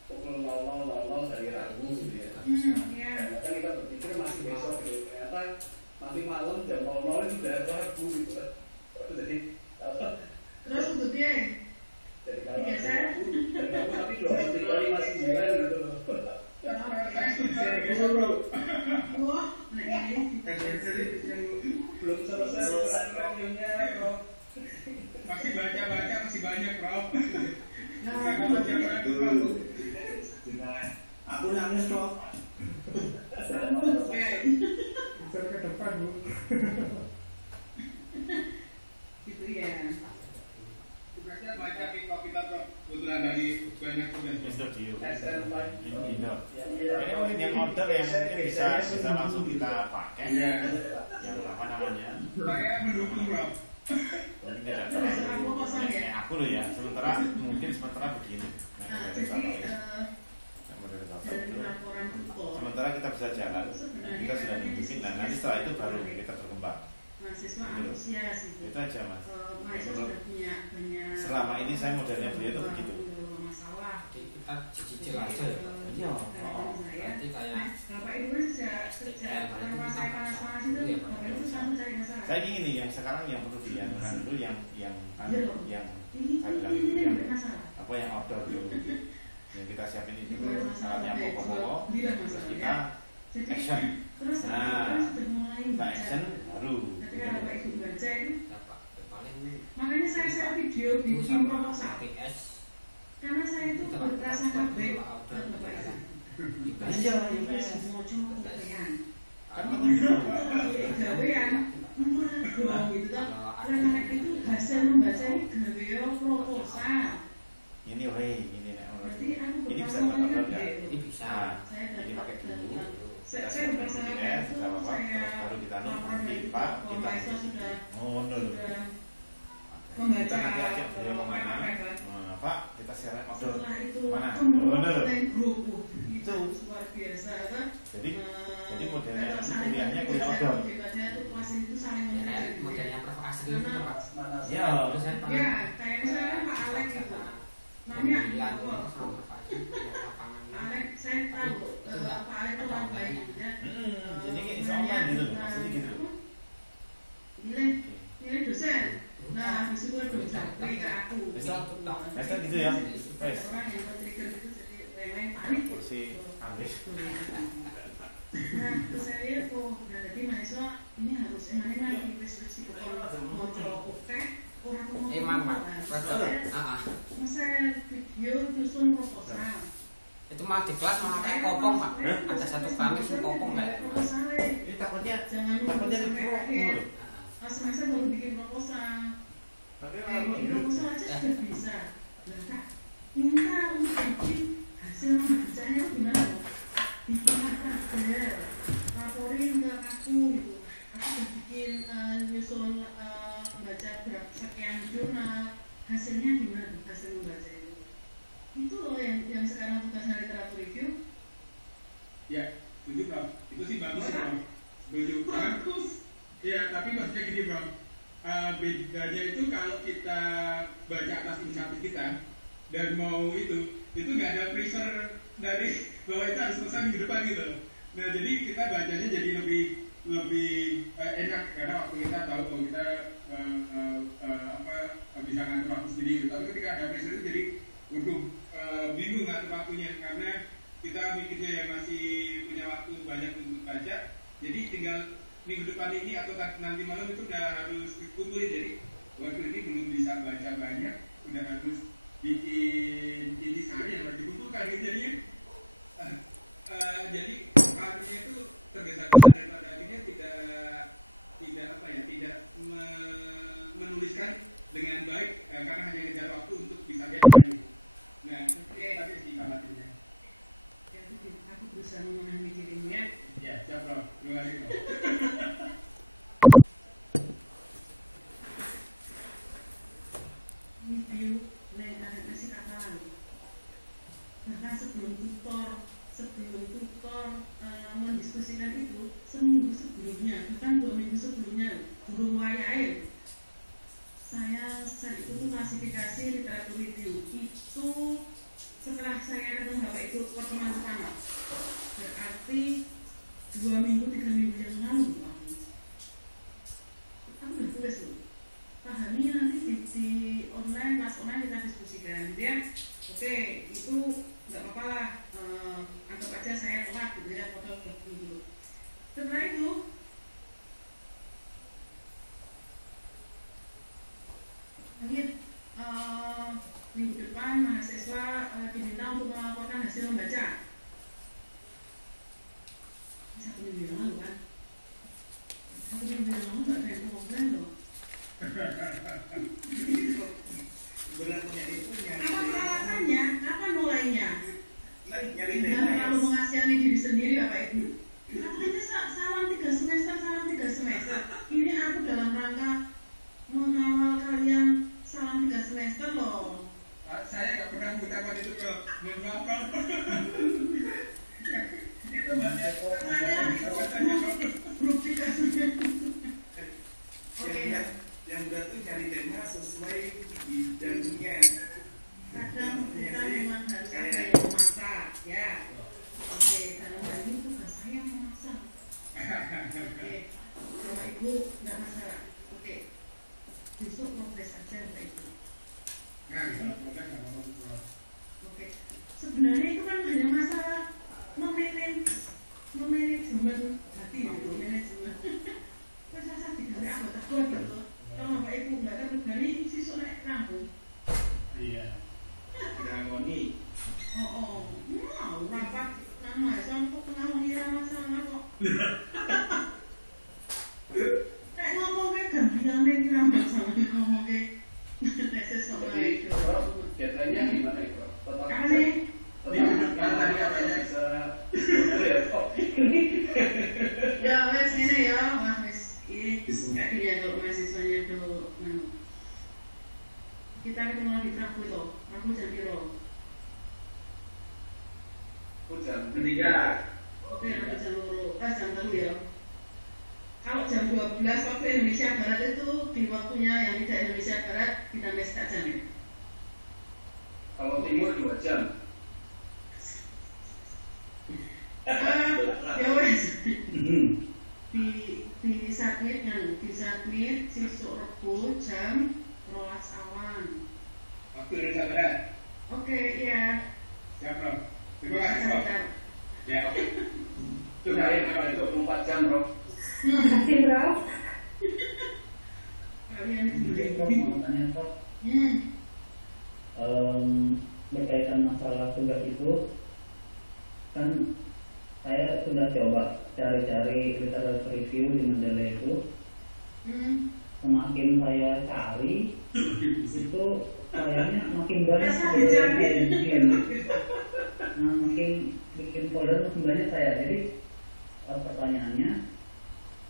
pukul 00.00 hari Rabu gitu ya. Karena kan kita berpikir masih besok gitu. Ternyata nanti malam jam 00 itu udah Rabu gitu kan. Jadi terus tutupnya jadi kalau biasa dan kamu tapi 2359 gitu loh. wah nah ini Belum selesai reviewnya Prof. Masih baca masih banyak Prof. Aku nangis Prof. bisa ke depan Bu. gitu ya. Baca kita Prof. Kebetulan dari banyak tugas. Ini mungkin yang order yang mungkin bisa langsung kita pakai. Yang apa namanya? Saya mendukung Prof. Mungkin tidak terlalu kayak aku loh ya. Sementara begini. Sementara kita bisa jalan, kita sudah tunjukin, dan nanti setelah itu baru kita berkembang. Mahasiswa antusias itu. Itu aja mas. Mahasiswa sudah punya banyak. Selama ini saya modelnya beliau itu begitu. Masalah. Kita cicil aja ya Pak. Iya. Berarti kayak Bapak Ibu sejak pertama saya panas-panas itu, Bapak Ibu selalu cari masalah. Saya ingin nih yang sekarang yang perlu diangkat dulu yang saya bilang itu yang apa yang outdoor dulu yang kita siapin itu saatnya pokok-pokok terus kita action. Nah, kita action baru. Ketika Bapak Ibu baca itu, paling makanya saya video bikin proposal. Karena saya itu berprasangka baik buat Bapak Ibu. Iya, semua cuma kepedean. Gawean, gitu kan. Anak itu hasil membaca ini gawe proposal. Ini ini berarti aku ini bisa berprasangka buat apa baik. ini bisa. Ini pakai dulu. Saya berprasangka baik itu saya baru kita nanti Pak kita sudah membaca membaca nanti ajak beliau kemana Pak kita siaran outdoor mana grup itu luar biasa kan jadi modelnya kuliahnya kuliah outdoor hebatnya tuh kelas itu saling mengerti modelnya Prof Asri itu Pak ya kayak misalnya Pak Alek gitu namanya Alek saya tahu Pak Alek itu orang baik gitu ya jadi ini online gitu loh maksudnya gitu loh ini dosen. Nah, disitu dosen trigger aku. Bisa gitu ya. Wes. Orang yang trigger itu jadi lain-lain panik. Kursi ambil. Nah, terus saya lihat jadi mahasiswa ini harus emangnya di preskripsi mau oke orang mau masa video nyusun proposal. Itu mah di kelas malah kayak kopong Pak. Ada satu kami sih kopong kayak. Ini takutnya sampai akhir. Semester baru bikin proposal. Bikin proposal aja sudah bisa. Nah Kak, minta untuk bikin hasil membacanya itu gimana? Bikin tabel, laporin ke aku gitu. Aku udah bikin nyusun baca sekian jurnal. Hasilnya gimana? Hasil membaca itu. Itu loh yang sekarang tugasnya literatur review. Ya, itu Bang. Itu sih bagus sih Bang. Bagus. Ya, tapi maksudnya gini Bang, bedanya itu kalau kita baca atas inisiatif kita dan mau itu nggak ada pressure dari bahwa itu harus selesai minggu depan gitu. Nah, jadi kita bacanya jadi lebih enak karena waktu kita tahu kalau kita bisa ngatur waktu sendiri gitu. Tapi ketika ada pressure itu jadi bingung ngatur waktunya karena kita mikirnya yang masih punya waktu banyak untuk baca, jadi tinggal minggu depan ini atau nanti malam itu udah harus dikumpulin. Jadi waktu ini belum bisa baca banyak, udah harus bikin intisari yang harus dikumpulkan gitu jadinya. Jadi akhirnya itu tergesa-gesa dan pada akhirnya tidak menuliskan dengan baik karena hanya ngejar waktu untuk bisa baca. Nah, tapi sih khawatirnya. Aku berusaha memahami dirimu ya. Ya, siap Bro. Terima kasih Bro. Review masih kata lalu. Bahkan sebelum itu sebelum tutor mendiskusikan itu seminggu sebelumnya, bukan 2 minggu sebelumnya, durung wayahe. Saya itu tuh klasifikasi literatur review itu setelah saya ketemu Bapak itu pertemuan pertama, berarti 2 minggu 3 minggu yang lalu Pak. Aku udah tulis loh, pahami nanti di online, kelas online kita diskusikan gitu ya. Oke, itu nggak apa-apa lah, anggap aja saya telat gitu ya, foto dulu. Setelah itu mungkin minggu depan mahasiswa diminta untuk melaporkan hasil membaca. Bisa 1 minggu yang lalu kan? 1 minggu yang lalu nggak ada yang komplain loh. Beratnya itu Apa alasannya? Apa mulainya? nyari Jangan terlalu mengasihani diri sendiri Bapak Ibu. Katanya salam 3 semester, salam 3 semester. Ini aku dalam rangka mengawal kalian salam 3 semester loh. Saya nggak pernah mengucapkan itu ke Bapak. Itu banyak. Grup 3 semester. Oke. Yang berat tuh nyari tema sesuai bidangnya. Kadang kita memang harus ada yang memaksa, ya. Oke, dalam hal ini tugas saya memaksa. Oke, Bapak Ibu nggak masalah. Oke, besok progres saja Bapak Ibu. Oke, sebenarnya itu kan hanya masalah manajemen hati, manajemen. Masa dikasih anggota buat gitu. Kalau Bapak Ibu nggak ada berani, siswa naik rampung. Iya. Gangoni. Oh, mau rapat nama sampai tengah mengira masalah kok. Kayak ngomong kayak gantian yang kira masalah ngomong kayak tesis sama itu. Deadline-nya gimana itu? Apa nih? Tadi katanya bisa ya kok. Ya wes ini ya, wes ini nggak gini ya kalau mahasiswanya tuh. Kita ketemu lagi Rabu itu, Rabu jam berapa? Jam 3. Oke, Rabu jam 2, jam 3 ya. Kalau jam 12 waktu Indonesia Barat itu di waktunya yang tidak Indonesia Barat ditambah setengah jam ya. Kalau timur 2 jam. Ya wes. Di submit sisuk Rebo jam 12 awan. Waktu Indonesia Barat. Oke, iya. Siap, Bro. Terima kasih, Bro. Ya, oke. Itu kalian 24 jam, Bro. Terima kasih, Bro. Kalian Prof, mau tanya, Prof. Berkaitan masalah tugas itu, kan saya sudah coba cari-cari literatur review di Mendeley itu. Semakin saya cari, itu kayaknya makin banyak yang bikin. Nah, makin bikin folder makin banyak saya. Jadi pertanyaannya,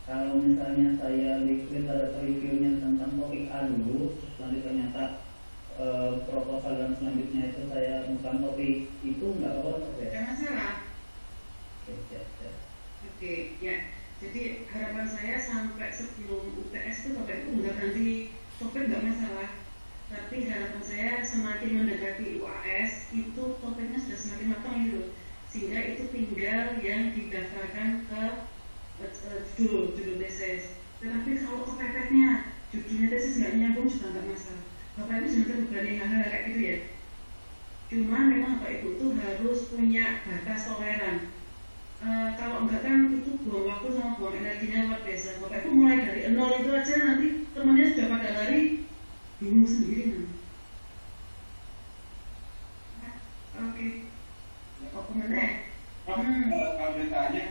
kalau misalnya saya literatur reviewnya tentang topik A dulu, terus nanti ternyata proposal dan selanjutnya itu saya bukan topik itu nggak apa-apa ya? Nggak masalah. Oke, ya. Jadi harapan saya sampai sebelum UTS itu Bapak Ibu nggak ganti topik nggak masalah. Tapi harapan saya semakin mendekati UAS itu topiknya sudah semakin matang gitu, sehingga itu tinggal yang didaftarkan ke judul tesis. Tetapi kalau kepepetnya judulnya tesis nggak nyambung juga nggak masalah. Bapak Ibu jangan terbebani hal-hal kayak gitu ya. Cuma memang Bapak Ibu tuh harus punya batas toleran. Kalau enggak kan itu buang waktu sama buang energinya luar biasa. Bapak Ibu mulai dari 0 itu aja nanti temannya sudah pada lari, bingung sendiri nanti. Oke. Oh, kemana? Kalau ditanya,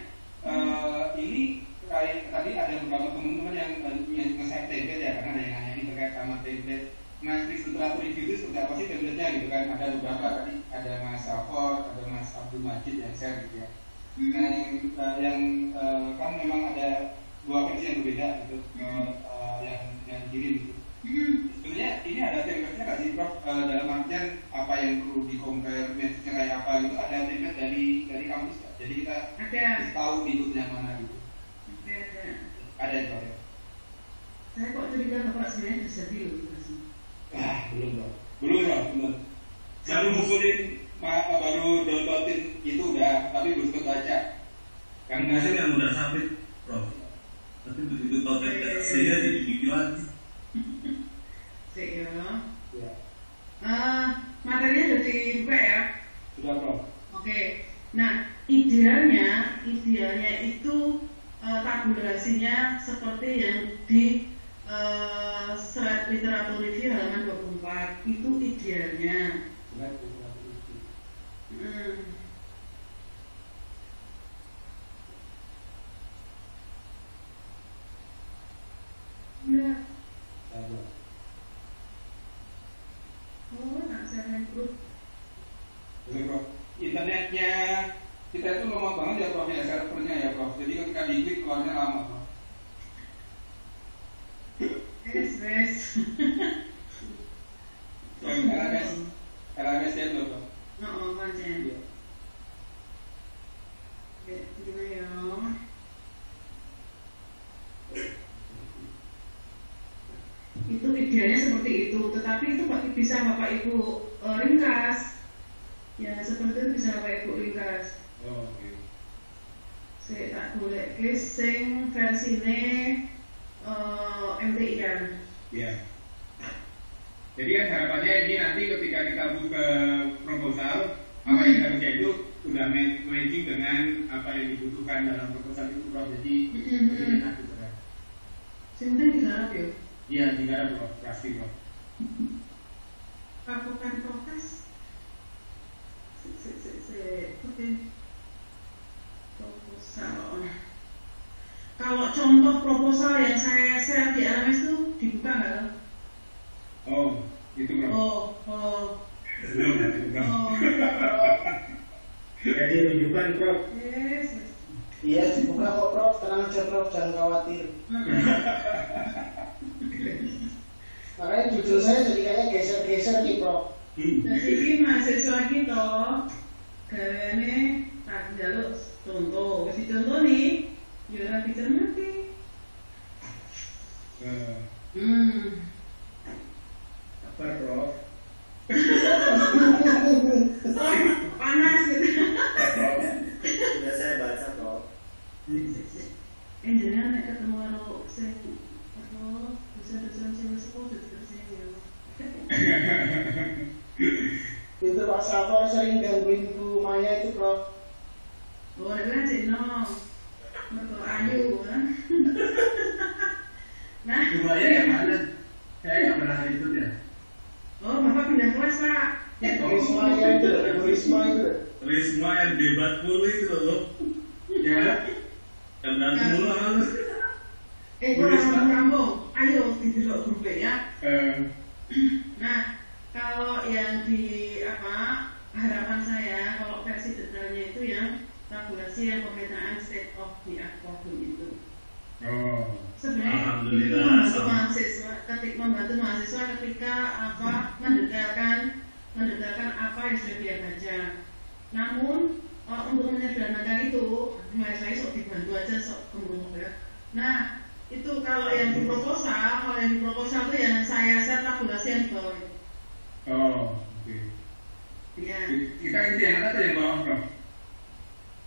ini kayak tadi ada beberapa teman-teman yang nge-save template ya, karena ada yang nanya ini terkait sama template. Matrix literatur review itu seperti apa sih template-nya gitu kan? Ada beberapa tadi, ada Mas Alford, ada Mas Abdul Majid yang share gitu ya. Nah, yang kan memang ada 2 versi yang berbeda gitu, yang kirim gitu. Sebenarnya ini ada template-nya nggak sih sih Prof, dalam artian apa yang perlu di compare metodenya kayak apa gitu, ada template dari kampus nggak? Jadi kita tahu ikut yang mana gitu. Ada ya Prof? Saya kok curiga Bapak sebenarnya bisa dulu masih. Belum. Baru ngumpulin, baru downloadin itu udah, tapi belum sempat baca. Karena saya yang udah sabit Prof. Tapi begitu tahu saya jadi bikin lagi. Ya. Materinya sudah dibuka ya? Sudah Prof. Oke. Nah, idealnya itu tabulasinya seperti yang di slide literatur review halaman 24 itu idealnya. Enggak. Oh, nak saya main grup. Internetnya kita itu lemah banget ya Prof, ya servernya ya Prof. Jadi ketika diklik keluarnya lama Prof. Wes. LMS ya Prof. Pancen. Oke, gimana ya? Itu idealnya seperti itu, tetapi itu bisa Bapak Ibu ringkas. Ya, seperti itu bisa Bapak Ibu ringkas. Oke. Saya tak boleh sing versine MTIN. Iya. Jadi kan harapannya ini nanti ketika kita buka proposal, apa yang kita baca itu sudah matching dengan apa yang dibutuhkan dalam proposal itu Prof. Jadi enak gitu kan. Sebenarnya digarap ya? Iya, digarap Prof, pasti Prof. Lakukan protes. Oke. Proposal. Kalau contoh proposal yang saya share di LMS itu dibuka nggak? Oh, itu Prof. Belum. Jadi rujukan Prof. Yes. Iya dibuka kok Prof, tenang aja Prof, jangan khawatir. Makanya judul saya jadi kayak geser-geser nih Prof. Jadi ini mahasiswa kita kayaknya tak jaluk contoh, kasih contoh nih, biar dicermati. Apa Prof? Panas gitu. Sudah saya baca Prof. Jangan ketemu orang saya dosen cewek sekolah terus Itu Pak Safor sering gangguin Bu Maya itu Prof. Oh, dia bilang Cino mertua Ayu Nah, Bu Maya yang mana? Saya nggak pernah ikut ya. Oh, Bapak pindah kelas Pak. Risma itu, Risma itu. Risma yang debat mulu itu loh. Ya. Yang berantem mulu lalu. Rambung, ayo didelok grup ya. Nah, kalau yang di harapan saya, kalau versi detailnya itu yang tabulasi yang pemetaan state of the art problem itu. Oh. Sebenarnya itu membantu mahasiswa ketika mendetailkan apa yang sudah dia baca. Namun untuk menyederhanakan itu, mahasiswa sok dibantu aja sok kembung ya. Nah, itu kalau yang di proposal itu yang saya share tabulasi yang di bawah. Oh, oke. Ya. Kita itu yang atas atau yang bawah Prof?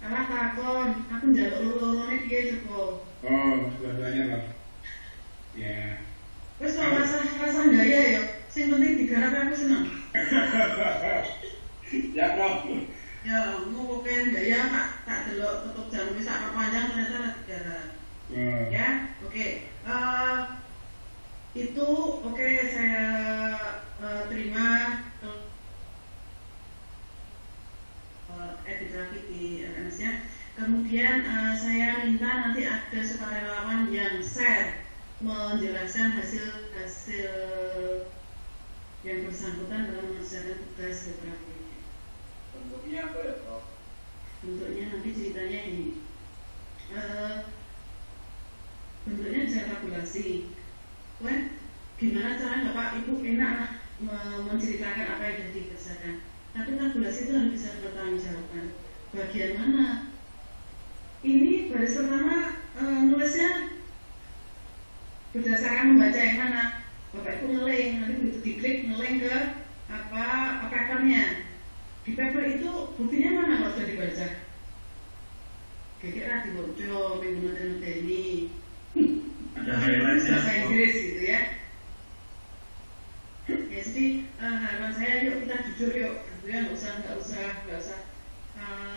Alah takon, aku njaluk loro-lorone piye coba. Oh, dua-duanya Prof. Ya. Wes kalau rasa gaya ya, sing penting digarap aku seneng. Ya Prof. Ya, mau pokoknya gaya tak delok tutup jam wis sak panjang ternyata digarap. Ya, oke. Itu oke, saya terima edit grafik di LMS-nya. Kemudian saya minta nanti ada sukarelawan yang share menjelaskan hasil yang bersangkutan dalam mengerjakan tugas grafik. Bentuknya apa ya Prof? Bentuknya nanti ceritanya ini. Bentuknya bisa tabulasi. Wah, gimana caranya Bapak Ibu enak lah menceritakan apa yang sudah dikerjakan. Tapi tabulasi itu harus bisa bertanggungjawabkan. Bagian mana? Ini baris pertama nulisnya berdasarkan membaca yang mana? Bapak itu ngeling, nanti begitu diklik ngeling ke papernya. Di paper itu buktinya mana kalau sudah dibaca? Kira-kira dibocor, minggu ini. Ada highlightnya. Bahasa Inggris gitu ya. Ya jadi harapan saya yuk kita jujur yuk, gitu ya, nggak usah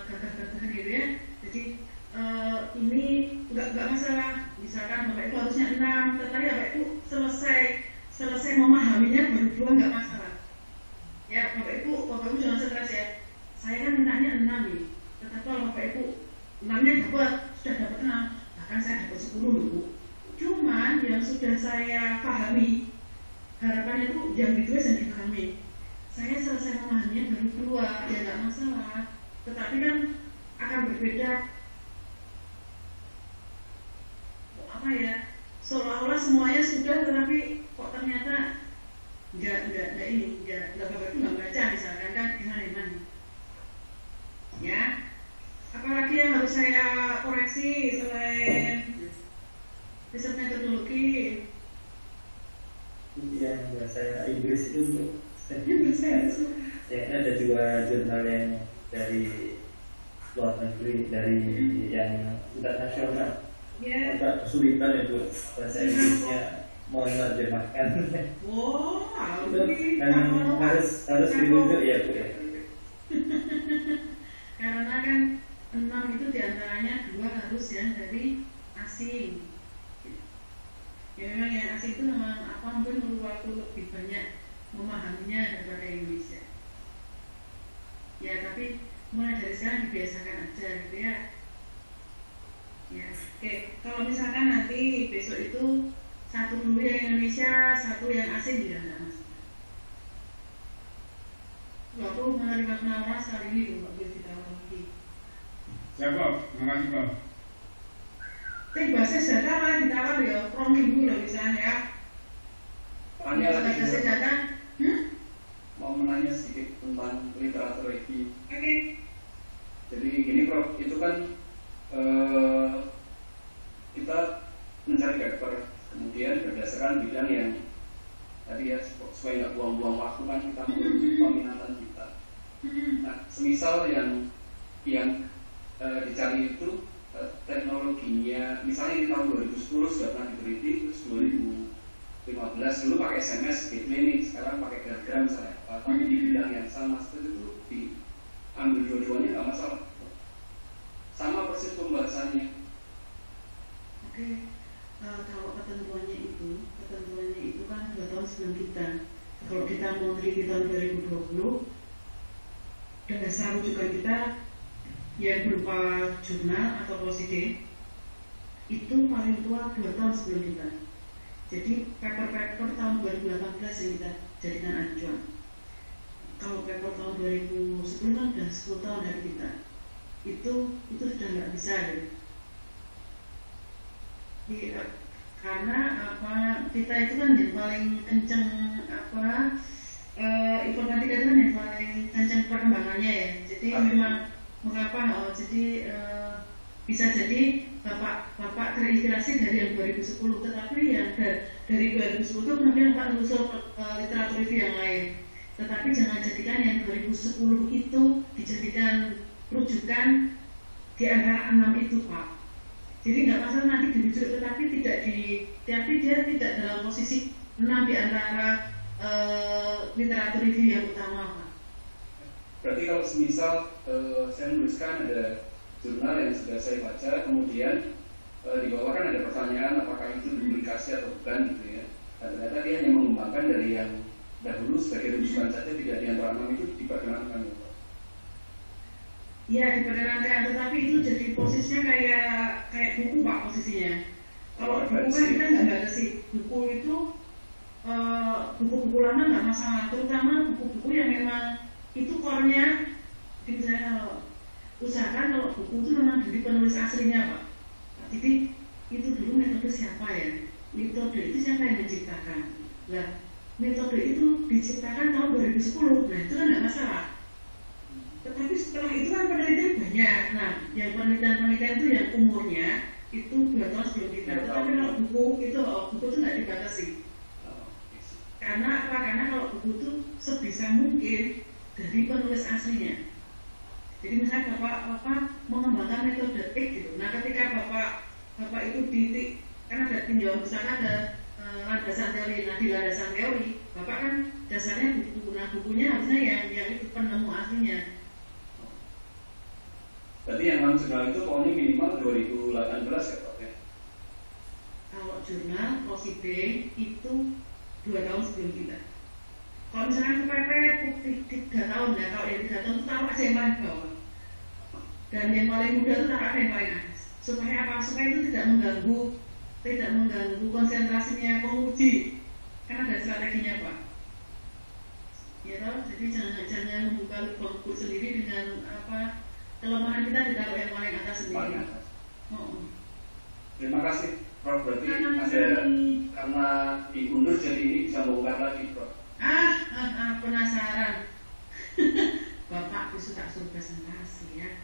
gagah-gagah gitu ya. Jadi ini nggak masalah. Misalkan bapak itu harusnya 6, tetapi bapak itu selesai memahaminya baru 2 nggak masalah. Ya bapak ibu jangan stres ya. Saya kan mintanya 6 nih, tetapi kalau bapak ibu 6-nya sudah dapat 6, bahkan saya dapat 10 loh Bu. Cuman yang sudah saya pahami, harapannya itu yang ditulis dan dipahami. Saya selesai memahaminya baru 2, ya nggak masalah. Tetapi kan akan berbeda, apa ya? Seolah-olah semuanya sudah, tetapi kok ternyata nggak bapak itu nggak baca misalkan kan gimana? Ya. Apalagi yang harus saya koreksi selain riset metodologi? Yang bahasa Inggris itu saya ada 2 jurnal yang dari luar negeri, dari yang internasional. Agak kesulitan itu bahasa Inggrisnya, mohon terjemahkan. Dan harus dirujuk ya Bu ya. Karena kan 6 itu diantaranya 2 harus yang dari asing. Ya memang yang asing itu memang mungkin perlu waktu lebih banyak memahaminya daripada Indonesia. Ya tapi mulai dari sekarang dibiasakan aja gitu ya. Ya, oke. Kalau misalkan nanti besok itu 1 dulu yang Indonesia, 1 yang asing tidak ada masalah. Aku menerima penawaran sekali ini Pak boleh ditawar lagi. Siap Bob, terima kasih Bob. Basis data malah ditawar ya, per minggu loh misalnya ya. Tanya lagi basis data, mau menanya sedikit tentang literatur review. Oke. Jadi gini Prof, itu kan kita mencari paper, kemudian berdasarkan bidang yang tadi ya supaya nggak buang-buang waktu kan kita mengurusi peminatan kita. Nah, semisal yang dicari itu teknologinya, misalnya di tahun 2010 sudah pernah diteliti, terus 2015 dulu pakai SMS, gateway nih, sekarang pakai Telegram misalnya, tapi di bidang yang sama itu diambil dua-duanya nggak masalah, sama persis pembahasannya. Oke. Kalau ketentuannya itu kan 2 tahun sebelum kita. Kalau kita mau teliti tahun 2020, dan dasar rujukan kita yang berupa jurnal atau prosedur itu paling tua 2 tahun sebelum kita. Jadi paper-paper tahun 2018 yang kita jadikan acuan. Kalau paper tahun 2010 kan sudah 10 tahun dari kita. Itu sudah nggak bisa deh. Karena kita itu kan yang paling kenceng informatika itu kan yang paling kenceng perkembangannya ya. Jadi memang mengapa bisa jadi bapak terinspirasi dari yang 2010, tetapi yang dari 2010 itu kemudian Pak menyusul literatur review yang lain. Tetapi jangan jadikan yang 2010 itu dijadikan rujukan di antara 6 itu Pak. Jadi nggak masalah nanti dirujuk, tetapi dia tidak dalam posisi 6 di antara literatur review yang utama Pak. Berarti kalau semisal saya menuliskan ada jurnal yang sudah saya baca, kemudian di bawah kan ada pertanyaan apakah itu publikasi atau bukan gitu ya. Dan ternyata dia hanya mengembangkan dari yang dahulu sebagai rujukan saja, tidak di antara 6 itu diperkenankan ya Pak. Ya diperkenankan, tetapi itu jadi posisinya kayak buku Pak posisinya. Kalau buku kan kita nggak batasi, buku itu buku-buku lama nggak masalah, terutama buku-buku yang memang itu core-nya misalnya usahakan kalau buku itu memang dari penulis aslinya Pak. Jadi itu dulu metode siapa ya? Metode itu siapa yang menciptakan? Nah, metode itu diciptakan tahun 2010, nah itu kan nggak masalah. Tetapi setelah itu kan penelitian banyak. Nah, yang penelitian itu yang umurnya itu 2 tahun sebelum kita. Tetapi kalau buku itu nggak dibatasi. Karena apa? Karena kalau buku itu sebisa mungkin dari penulis aslinya. Jadi misalnya bapak mengembangkan metode X gitu. Nah, ketika bapak itu kan ada tinjauan, misalkan ada landasan teori. Nah, di landasan teori, bapak kan dasarnya buku. Nah, bukunya harusnya yang itu penemu aslinya. Berarti yang jurnal itu pokoknya minimal 2018 ya Pak ya? Kalau jurnal OCD itu 2 tahun sebelum kita. Kalau misalnya kepepet 3 tahun ya, kalau yang 3 tahun itu taruh aja yang paling bawah. Dan yang paling muda itu taruh yang paling atas. Supaya apa? Supaya itu tidak mengganggu konsentrasinya penguji. Kan ada strateginya Pak. Ya toh, jadi jangan membuka buku sendiri dengan kelemahan kita ditaruh yang paling atas sendiri. Terima kasih Prof. Berarti ada karena diundur jadi ini bisa bongkar lagi Prof. Penasaran. Bapak suka suruh presentasi ya.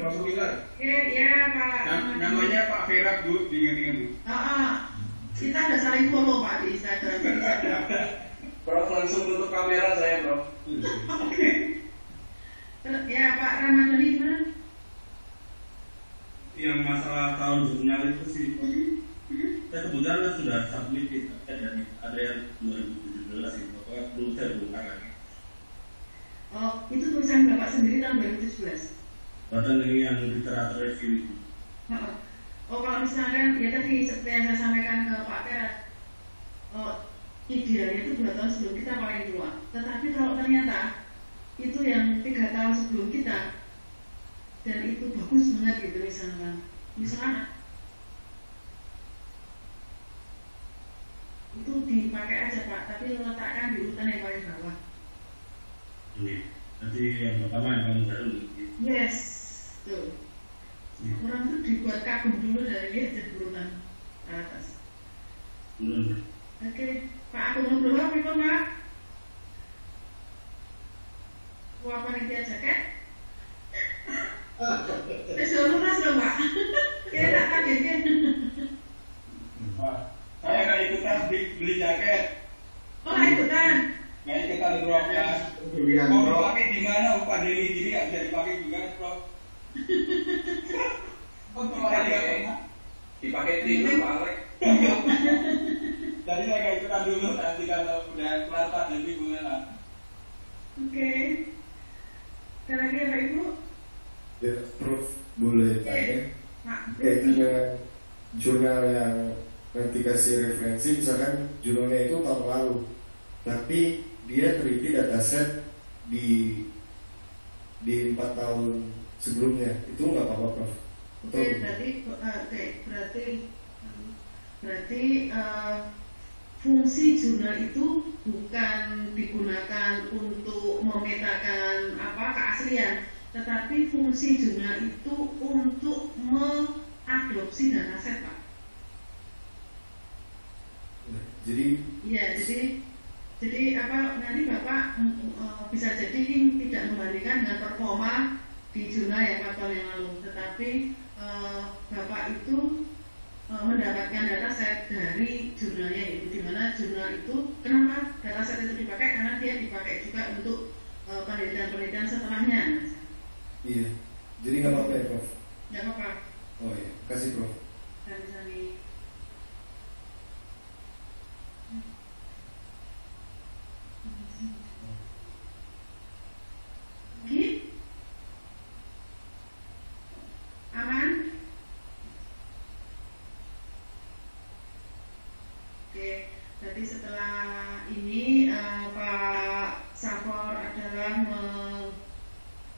Prof. Miller. Ya Pak. Namanya Pak Vera Bu, diingat-ingat Bu. Kita ada saling follow Pak di Instagram. Prof langsung tutup kamera saya Prof. Ya Pak Ramadhani gimana? Yang masalah tahun jurnal itu sih, saya kebetulan kan sudah submit ada yang 2017 itu, pokoknya belum saya bongkar lagi. Oh, itu tulisan Bapak sendiri tahun 2017? Bahkan ini yang literatur review itu. Oh, kalau misalkan, ya tadi seperti yang saya sampaikan ke Pak Perat, idealnya itu 2 tahun sebelum kita paling tua. Tetapi kalau ternyata itu yang 3 tahun sebelum kita dan itu bagus banget gitu misalkan itu dipakai aja Pak, tapi letakkan di urutan yang paling bawah. Nanti yang pertama yang paling baru. Yes, tuh. Orang tuh dibuat kagum dulu dari dia jadi urutan atas. Oke, Pak aku ngobrol apa itu Pak? Wah, panitia jaket? Disuruh mas dong Pak. Kayak tak kaget kan? Saya nggak ikutan beli jaket. Oh, nggak ikutan? Nggak ikutan Prof ya. Mau dipakai di mana? Upah daily gini nggak bisa dipakai juga Prof. Dipakai tidur Pak Alek. Jadi saya nggak ikutan dulu, nanti kalau udah kelar pandemi boleh lah. Oke. Ada lagi ya Pak Ibu? Ya, Prof boleh tanya kaitan dengan jurnal yang nanti kasih referensi, misalkan jurnalnya itu tahun lalu, tapi dia teliti dataset di 4 tahun sebelumnya, itu nggak apa-apa Prof? Berarti fungsi jurnal itu bukan digunakan untuk memetakan keaslian, tetapi fungsi jurnal itu untuk mengadopsi dataset Pak. Jadi nanti Bapak bisa jadi tidak membandingkan dengan performa di jurnal yang 4 tahun yang lalu, tetapi Bapak itu mendapatkan dataset dari jurnalnya itu, di mana jurnal itu kenapa dataset itu dipakai, karena dia dipakai juga untuk penelitian-penelitian setelahnya. Iya, jadi nggak apa-apa ya Prof? Nggak apa-apa. Oh iya, kasih Prof. Sami-sami. Oke? Aman? Oke, berarti setelah ini Pak Safor adalah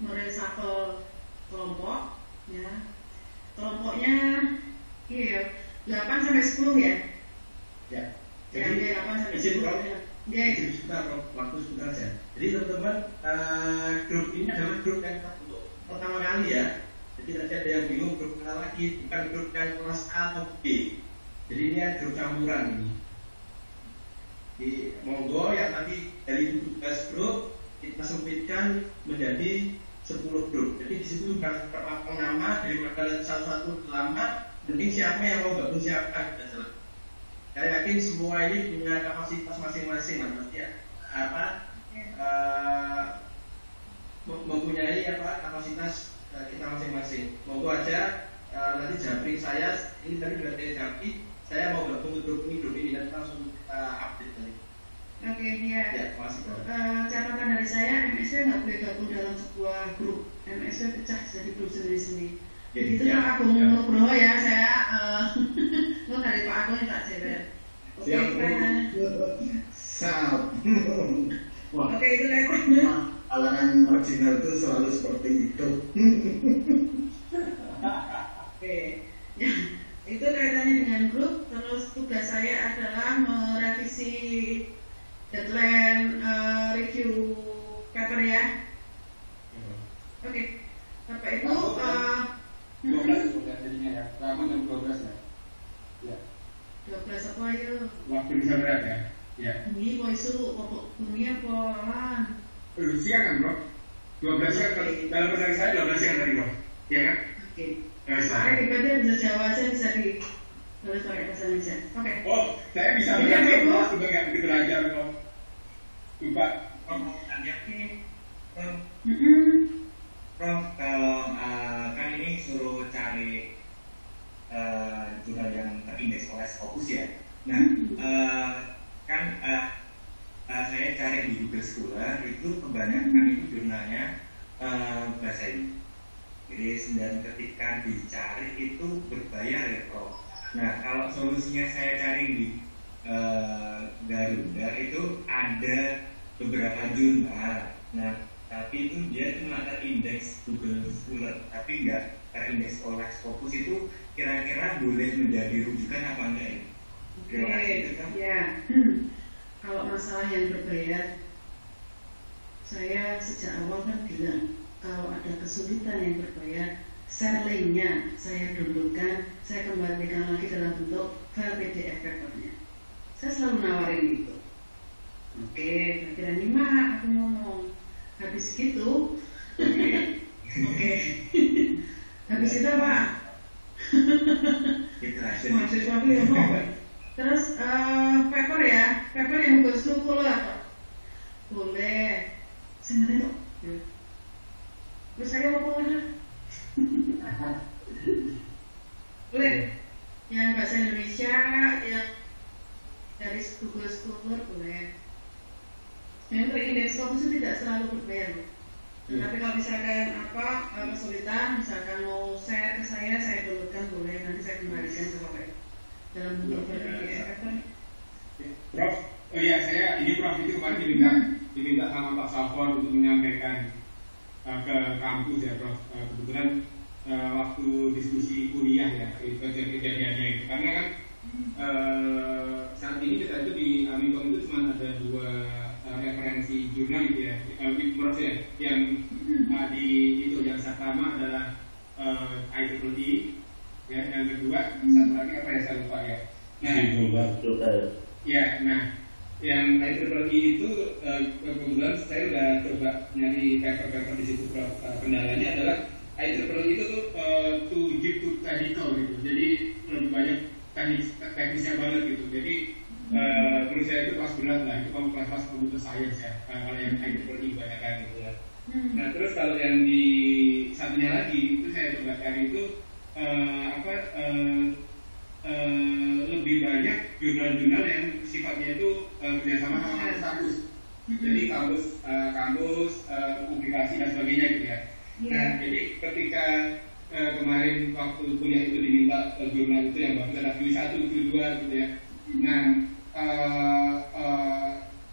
mereshuffle kelompok, ya. Kelompoknya, 8 sampai 10 ya. Ya. Jadi 8 sampai 10. Ya, jadi sebentar, waktu sebentar aja. Jadi teman-teman, grup ini adalah grup yang untuk pertama kali ya. Jadi nanti ada yang bingung grup mana lagi, bukan grup yang kelas A atau B. Jadi ini grup campuran ini. Di monggo yang tadi dari 17 grup kita sempitkan menjadi 10 grup. Jadi di situ berapa nama daripada salah satu lama, mungkin siapa yang mau gabung siapa kita jelas. Saya yakin semua ini punya kapasitas masing-masing, maksudnya mempunyai kapasitas kita masing-masing. Monggo aja nanti japri saya ini tadi berarti japri saya mau gabung ke grup ini dan langsung kita update tadi. Oke, ya. Ya, makasih. Catatan dari saya, MSW nggak boleh gabung dalam sebuah grup. MSW pecah jadi grup sendiri-sendiri. Begitu Pak Agung Nugroho ya, saya dari Pak Agung tak jewer. Oke, Siap. Oke, itu kaitannya. Kalangan marginal itu selalu seperti itu. Oke, ya, itu kaitannya dengan grup. Terus tugas saya adalah merevisi deadline review paper ya. Oke, Bapak Ibu. 12 jadinya ya, kamu jam 12 ya. Ya. 12 apa yuk? Waktu bisa berat ya. Ya. Ini kok isu bumi apa? Siang kan bro? 12 siang dalam bahasa saya 12 siang tadi bro. Iya kan? Oke. Saya dibagi bahasa Jawa aja bisa boleh pakai bahasa Indonesia. Oke. Oh, saya bisa belajar bro, juga nggak begitu belajar bro. Lupa. Pertanyaannya Prof, kan ini suruh cari jurnal yang terindeks oleh Scopus ya. Nah, kan saya cari di Google Scholar itu kebanyakan itu jurnalnya bahasa Inggris. Dan ketika dicari itu berbayar ya Prof. Nah, kalau solusinya saya cari di Garuda itu ada beberapa jurnal. Nah, tapi itu dia cuma terindeks Google Scholar, tapi nggak terindeks oleh Scopus. Itu kira-kira boleh menjadi rujukan apa enggak ya? Terima kasih itu kan? Ya, kalau masalah yang berbayar, saya sejak awal kan bilang kalau ada kesulitan yang berbayar, share linknya saya downloadkan, saya kembalikan lagi dalam bentuk file PDF papernya. Saya selalu nawarin itu. Oke, berarti nyimak aku ngomong. Habis gitu, oke. Habis itu apa? Mahasiswa ngomong. Terus paper ya, paper yang bersyukur lah. Boleh. Sebenarnya tuh. Terus saya mau lah. Boleh. Yang bahasa Indonesia, yang dari Google Scholar boleh. Yang terindeks Scopus itu tidak selalu berbayar. Tapi kalau misalkan kesulitan, misalkan mau share ke saya downloadkan boleh, nanti saya kembalikan ke Bapak dalam bentuk PDF. Prof, oh iya Prof itu kemarin diminta sama Pak Safon untuk menyampaikan ke kampus ya Prof. Kebetulan waktu diskusi kuliah ya kejadiannya itu, karena kan saat ini kita itu di Amikom itu cuma ada 2 referensi jurnal gitu ya, menurut saya yang di itu yang pertama adalah IEEE ya, yang kedua satu lagi apa ya saya lupa ya. Nah, yang IEEE itu kebetulan saya udah coba nyari paper di situ. Kendalanya adalah IEEE itu tuh deep to technical gitu, jadi lebih banyak teknisnya banget gitu. Jadi menurut saya itu kelas berat lah, itu kelas computer science ya, kalau yang IEEE banyak kan gitu ya. Nah terus kalau yang di satunya lagi itu saya coba cari itu lebih banyak jurnal-jurnal yang sifatnya itu kerjasama sama kampus. Jadi kampus, publikasi dan sebagainya gitu ya. Nah jadi ketika kemarin waktu kuliah itu diminta jurnal itu yang bagus ada Q1, Q2 gitu ya. Nah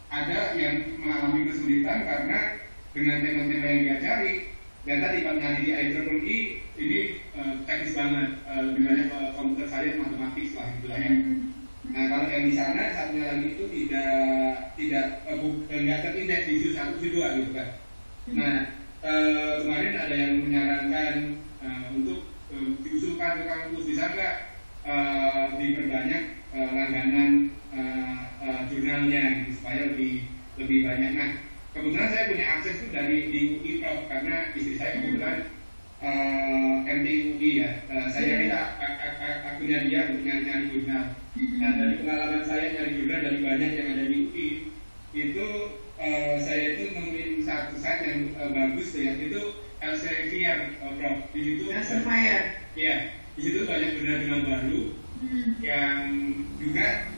ada yang mengalami kesulitan karena dengan tema-tema yang dia cari, dan tadi Pak nyari di IEEE ini teknis banget, lebih banyak komputer science, matematik lah gitu lah ya. Nah kalau yang di sana satunya lagi itu nggak terindeks di Q1, Q2 gitu kan. Nah kemarin ada yang menyarankan untuk diusulkan ke kampus, bisa nggak diperbanyak langganan jurnalnya gitu, supaya lebih banyak. Nah, kebetulan saya punya akses itu dari di UI Prof, karena istri saya kebetulan MT UI ya. Saya minta akunnya dia untuk nyari jurnal. Nah, dari pengalaman saya nyari jurnal dari banyak yang ada di UI itu, saya itu nemuin satu site yang bagus tuh ya, itu Elsevier, Prof. Di situ Elsevier. Iya, di situ banyak jurnal-jurnal baru yang juga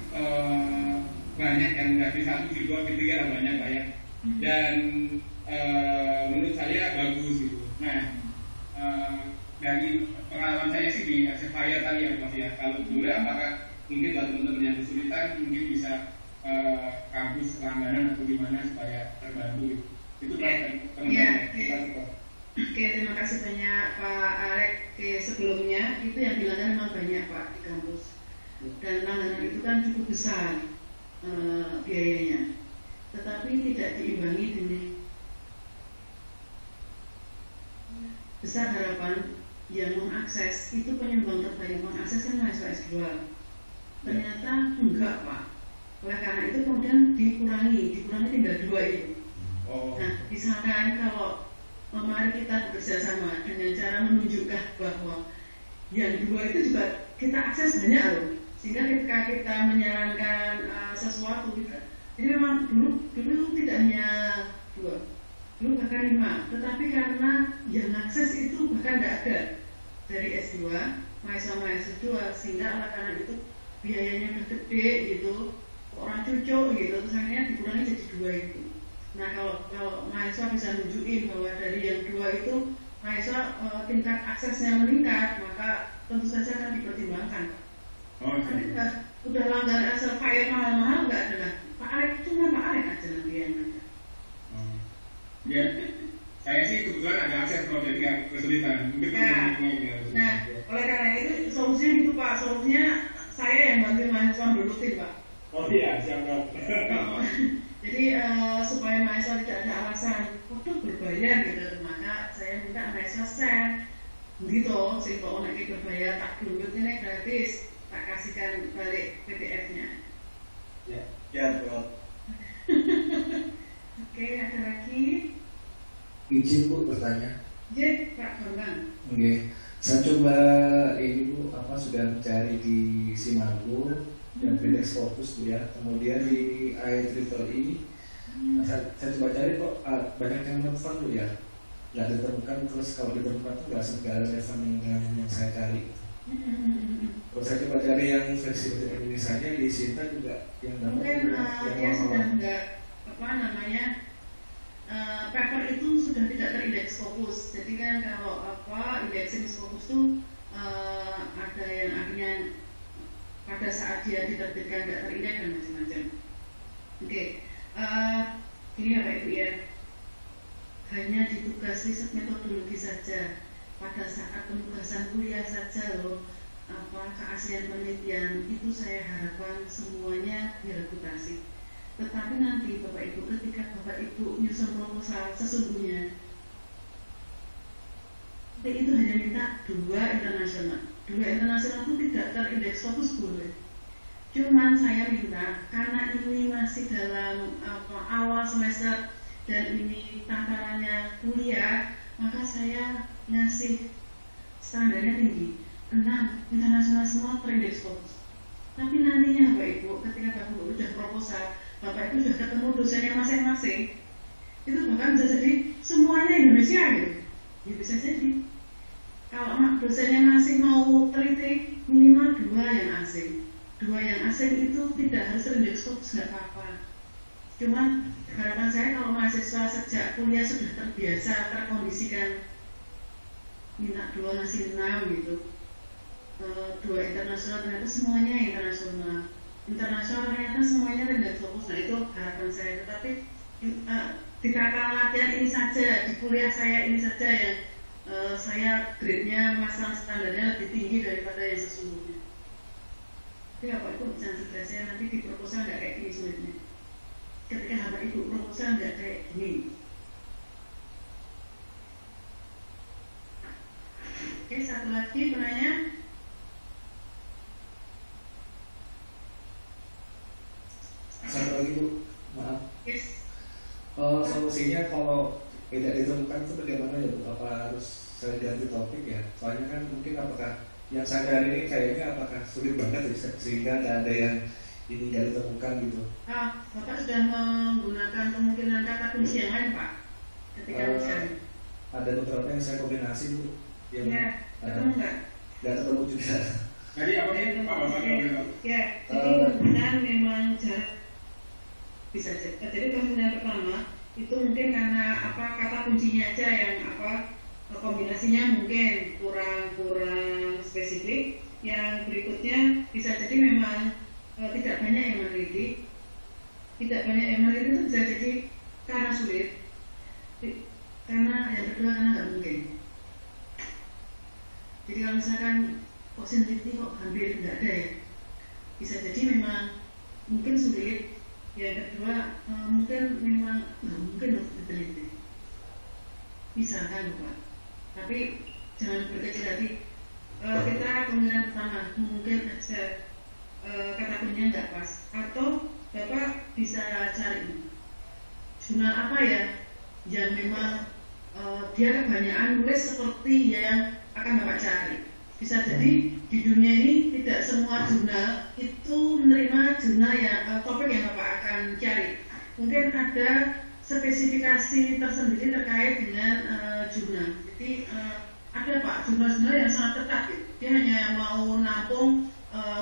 banyak yang udah di 1, di 2, di 3 lah, banyak lah ya. Dan menurut saya bagus gitu. Nah, dari pengalaman saya sih di Elsevier tadi ya Prof ya, kalau boleh apakah mungkin buat teman-teman yang kesulitan mungkin bisa kampus langganan atau gimana supaya terbantu gitu. Itu teman-teman. Oke, terima kasih banyak Pak Arek. Sebelumnya itu yang bilangan memang banyak Pak di kampus, dan langganan itu kan cukup besar biayanya, tetapi tidak diimbangi dengan besar harapan yang mengakses. Itu penyumbang terbanyak mengakses kan mahasiswa S2. Ternyata enggak Pak. Oleh karena itu kemudian dikurangi tinggal 2 itu. Nah, misalkan kalau mari kita bekerja sama dengan cara menunjukkan bahwa yang 2 itu juga kita akses banyak loh, sehingga ketika kita menyarankan sesuatu kita, jadi memang dulu tidak hanya 2, dulu bahkan 5, tetapi karena yang akses itu bahkan tidak ada dari S2, mahasiswa S2, sehingga oleh karena itu biayanya udah gede gitu, orang cucuk gitu, terus akhirnya dikurangi jadi 2 itu. Nah, kalau mahasiswa bisa nunjukin bahwa dari yang 2 itu mahasiswa tingkat aksesnya meningkat, maka tentu saja akan dipertimbangkan. Tapi udah langganan Elsevier mahal-mahal nggak ada lah. Pak Arek cuma Pak Arek aja nanti yang ada. Ya, saya sih kebetulan ada akses kalau jadi nggak kesulitan. Mungkin nah, oleh karena itu solusinya gitu Pak. Solusinya saya yang bantu mahasiswa lulusin Pak. Oh iya, siap Prof. Jadi supaya mahasiswa tidak ada alasan waktu berbayar gitu, maka saya minta mahasiswa share gitu, sehingga orang ini berbayar tak download ini gratis, tak kasihkan balik PDF-nya. Ya Prof. Oke, ada lagi? Izin Bu bertanya. Izin Pak Bambang. Oke, saya coba ini Bu, sudah mencari di Simago dan Fedex Focus Bu ya, kemudian di IEEE saya coba cari kok banyak yang nelfon Bu ya, nggak ditemukan. Terus kalau ditemukan tuh nggak segala relevan dengan yang saya cari. Terus saya coba cari yang versi bahasa Indonesia-nya di Sinta juga yang dapat mungkin dia sudah nggak paper itu sudah tidak terindeks fokus. Jadi kan kalau indexing fokus tuh ada yang akhirnya pada saat dia diterbitkan nggak terindeks dan macam-macam. Oke, ini Bapak Ibu ya, hanya di tugas riset metodologi saja, pada saat penugasan kuliah saja loh, keaslian penelitian itu saya harapkan semuanya direputasi. Tetapi nanti Bapak Ibu, ketika Bapak Ibu nyusun proposal sesungguhnya itu hanya minta 2 internasional. 2 internasional itu tidak terindeks fokus boleh. Cuman saya minta, karena ini masih dalam awal semester dan ini tatarannya kuliah, maka saya ngasih standarnya tinggi, 6 internasional semua terindeks fokus. Tapi nantinya Bapak Ibu, ketika Bapak Ibu sudah proposal, Bapak Ibu sudah ketemu dosennya masing-masing, itu bahkan bisa jadi semuanya Indonesia gitu. Ya bisa jadi. Kalau dosennya masih mau teliti, minimal 2 yang asing. 2 yang asing itu tidak harus terindeks fokus, nggak apa-apa. Cuman harapan saya kalau mahasiswa sejak kuliah sudah terbiasa, terkondisikan minta 2 ngasih 6 gitu. 2 internasional ternyata semuanya internasional. Internasional ternyata semuanya terindeks fokus. Nah itu harapan saya. Tetapi di tataran latihan ini saja, di kuliah saya ini saja yang saya grade-nya masang standarnya lebih tinggi daripada yang sesungguhnya. Tapi Bapak Ibu jangan stres, saya nanti di proposal nggak kayak gini sulitnya. Ketika Bapak Ibu proposal nggak kayak gini. Oke, satu lagi penanya. tidak ditemukan itu bagaimana ya Bu? Apa harus saya ganti topik ya? Soalnya kan mungkin apakah yang sadar ini kayaknya apakah sulit banget ya, sehingga tidak ada yang ini nggak ditemukan gitu. Bapak sudah menggunakan kemungkinan kata kunci yang lain Pak ketika mencari? Ada beberapa yang saya kombinasi Bu. Yang ketemu nggak? Nggak ketemu juga. Jadi apa nih? Ya, jadi kemungkinan memang jarak bisa jadi kemungkinan pertama itu mungkin karena kata kuncinya aja yang kombinasinya mungkin kurang spesifik. Yang berikutnya bisa jadi memang tidak banyak yang meneliti. Tidak banyak yang meneliti itu bisa jadi karena sulit. Karena yang kedua karena nggak mungkin. Jadi kalau misalkan kok sensitif kok hampir nggak ada ya, bisa jadi memang mungkin sulit. Yang kedua mungkin memang nggak mungkin untuk diteliti. Bisa kan Pak? Tapi jangan berkecil hati. Kita kemungkinan pertama mungkin aja kata kuncinya nggak pas, atau Bapak bisa cari jurnal apa ya yang memang dia kebanyakan nulis seperti yang akan Bapak cari. Bisa jadi di dunia ini tidak semua jurnal itu menerima jurnal yang topik yang Bapak akan cari. Mungkin ada spesifikasi tersendiri terkait dengan jurnal. Jadi ada Pak jurnal-jurnal yang sangat ketat gitu. Dia hanya mau nampung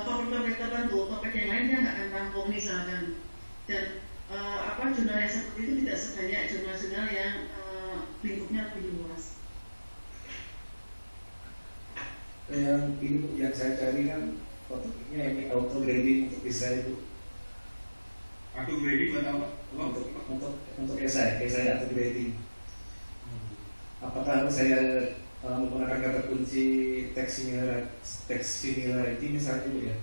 topik-topik tertentu, topik yang lain dia nggak akan tampung misalkan. Dan jurnal yang seperti itu tidak sebanyak jurnal-jurnal yang lingkupnya lebih luas. Yang ini Bu, yang saya cari kan topiknya ini auto grading untuk esai Bu. Auto grading atau apa? Untuk esai auto grading. Apakah harus saya menggunakan kata kunci text similarity misalnya Bu ya?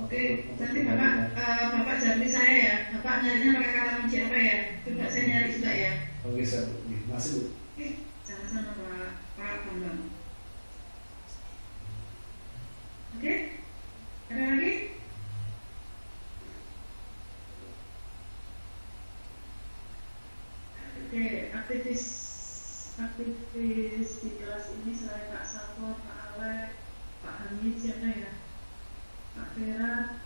Oke, nanti Bapak jawab saya ya. Bapak nyarinya pakai kata kunci apa ya? Coba saya nyari juga ya. Oke, saya Bu. Masih Bu. Oke, sama-sama Pak Bambang. Oke, ada lagi? Oke, aktivis di kelas ini selain Pak Safor, Pak Alek, Pak Hamid, siapa ya? Pak Vera.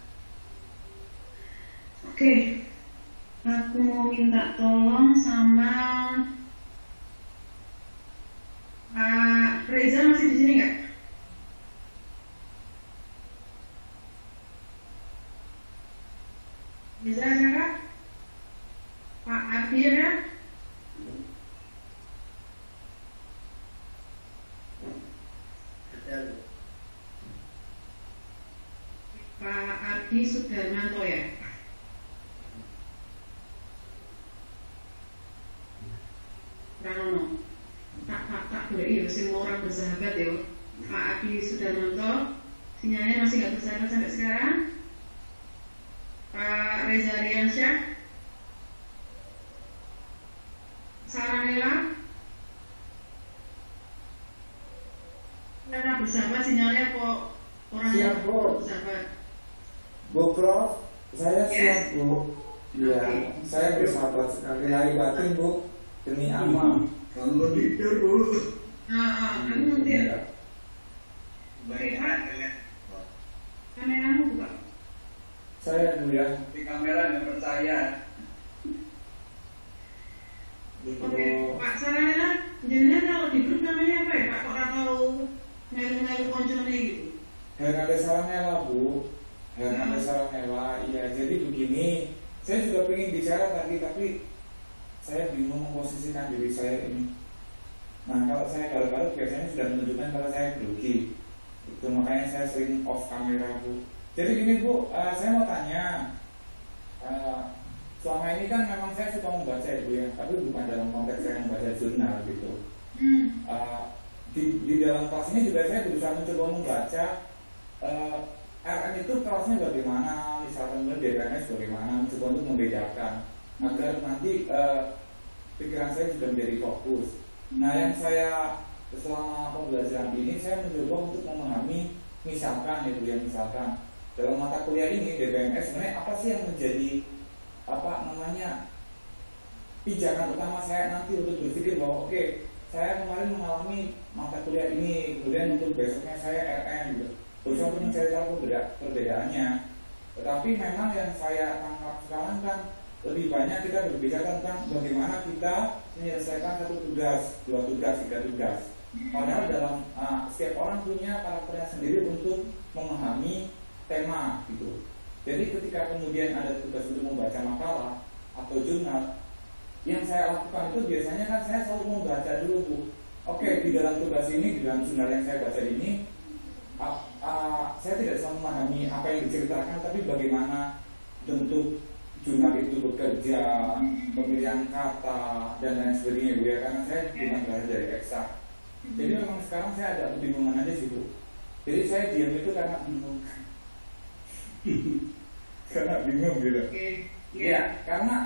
Oke, aku mau minta tolong sama Pak Reza, masih di sini nggak? Bisa ada Kak? Pak Ardi ada? Pak Ardi Sudarmanto ya? Pranono. Tak boleh ya, semua orang bersahabat ya. Pak Ardi Sudarmanto, sinyalnya masih nggak bersahabat sampai sekarang. Pak Reza Riansyah, Saranela, Nela bersahabat sinyalnya kok orangnya bersahabat. Bu Prof, saya siap Bu. Iya, saya bersahabat sekali lahir batin Bu, demi amal. Kalau tidur Bu. Aku nanti ya. Oke Pak, kameramu buka. Saya Bu ya. Di kamera nggak percaya. Oke, Pak Saranela, jenengan kalau di grup namanya apa ya Pak? Kok ora tahu melu-melu koncone gitu? Hernande Saranela Bu. Hernande Saranela. Iya, jadi begini. Saya juga pengen bicara tadi, tapi saya bingung memposisikan diri saya ini. Nah, kalau saya galau-galau biasanya sudah menunjukkan kalau saya grogi. Itu makanya saya sering off kamera Bu. Jadi gini Bu, saya mau tanya. Selama ini kan memang saya suka membaca ya Bu ya, tapi bukan dalam konteks saya membaca jurnal gitu. Di dalam kelas ini juga saya berusaha mencoba membaca RN itu kelasnya bagaimana, misalkan DPMS bagaimana, mencoba untuk membedakan agar nanti pikiran saya juga menjadi fokus. Nah, yang saya selama pembelajaran ini saya mencoba untuk memahami, misalkan itu ya, misalkan dalam mata kuliah ini DPMS sebenarnya apa sih yang menjadi pijakan utama saya nanti untuk berpikir bahwa oke, saya kemarin mengalami mata kuliah ini, kemudian untuk besoknya saya RM gitu. Berusaha untuk mencari tahu perbedaannya. Tetapi memang yang saya tangkap sekarang kan lebih banyak kita berbicara tentang bagaimana kita menyelesaikan satu tugas, 2 tugas, 3 tugas. Padahal dalam setiap orang punya karakternya sendiri untuk memahami tema gitu. Jadi ketika kemudian ada tugas untuk membaca makalah atau jurnal, yang saya lakukan itu biasanya kan saya selalu membaca dulu, Bu. Oke, di dalam tugas ini, di dalam jurnal yang saya baca ini, saya tidak selalu memahami apa yang diceritakan, tapi bagaimana bentuk jurnal itu bekerja, pemilihan kata, dan lain sebagainya, Bu ya, karena saya bukan belajar dari eksak. Jadi memang sekarang saya ada kebingungan aja sih, Bu. Jadi saya diam itu karena bingung. Karena bingung gitu. Iya, karena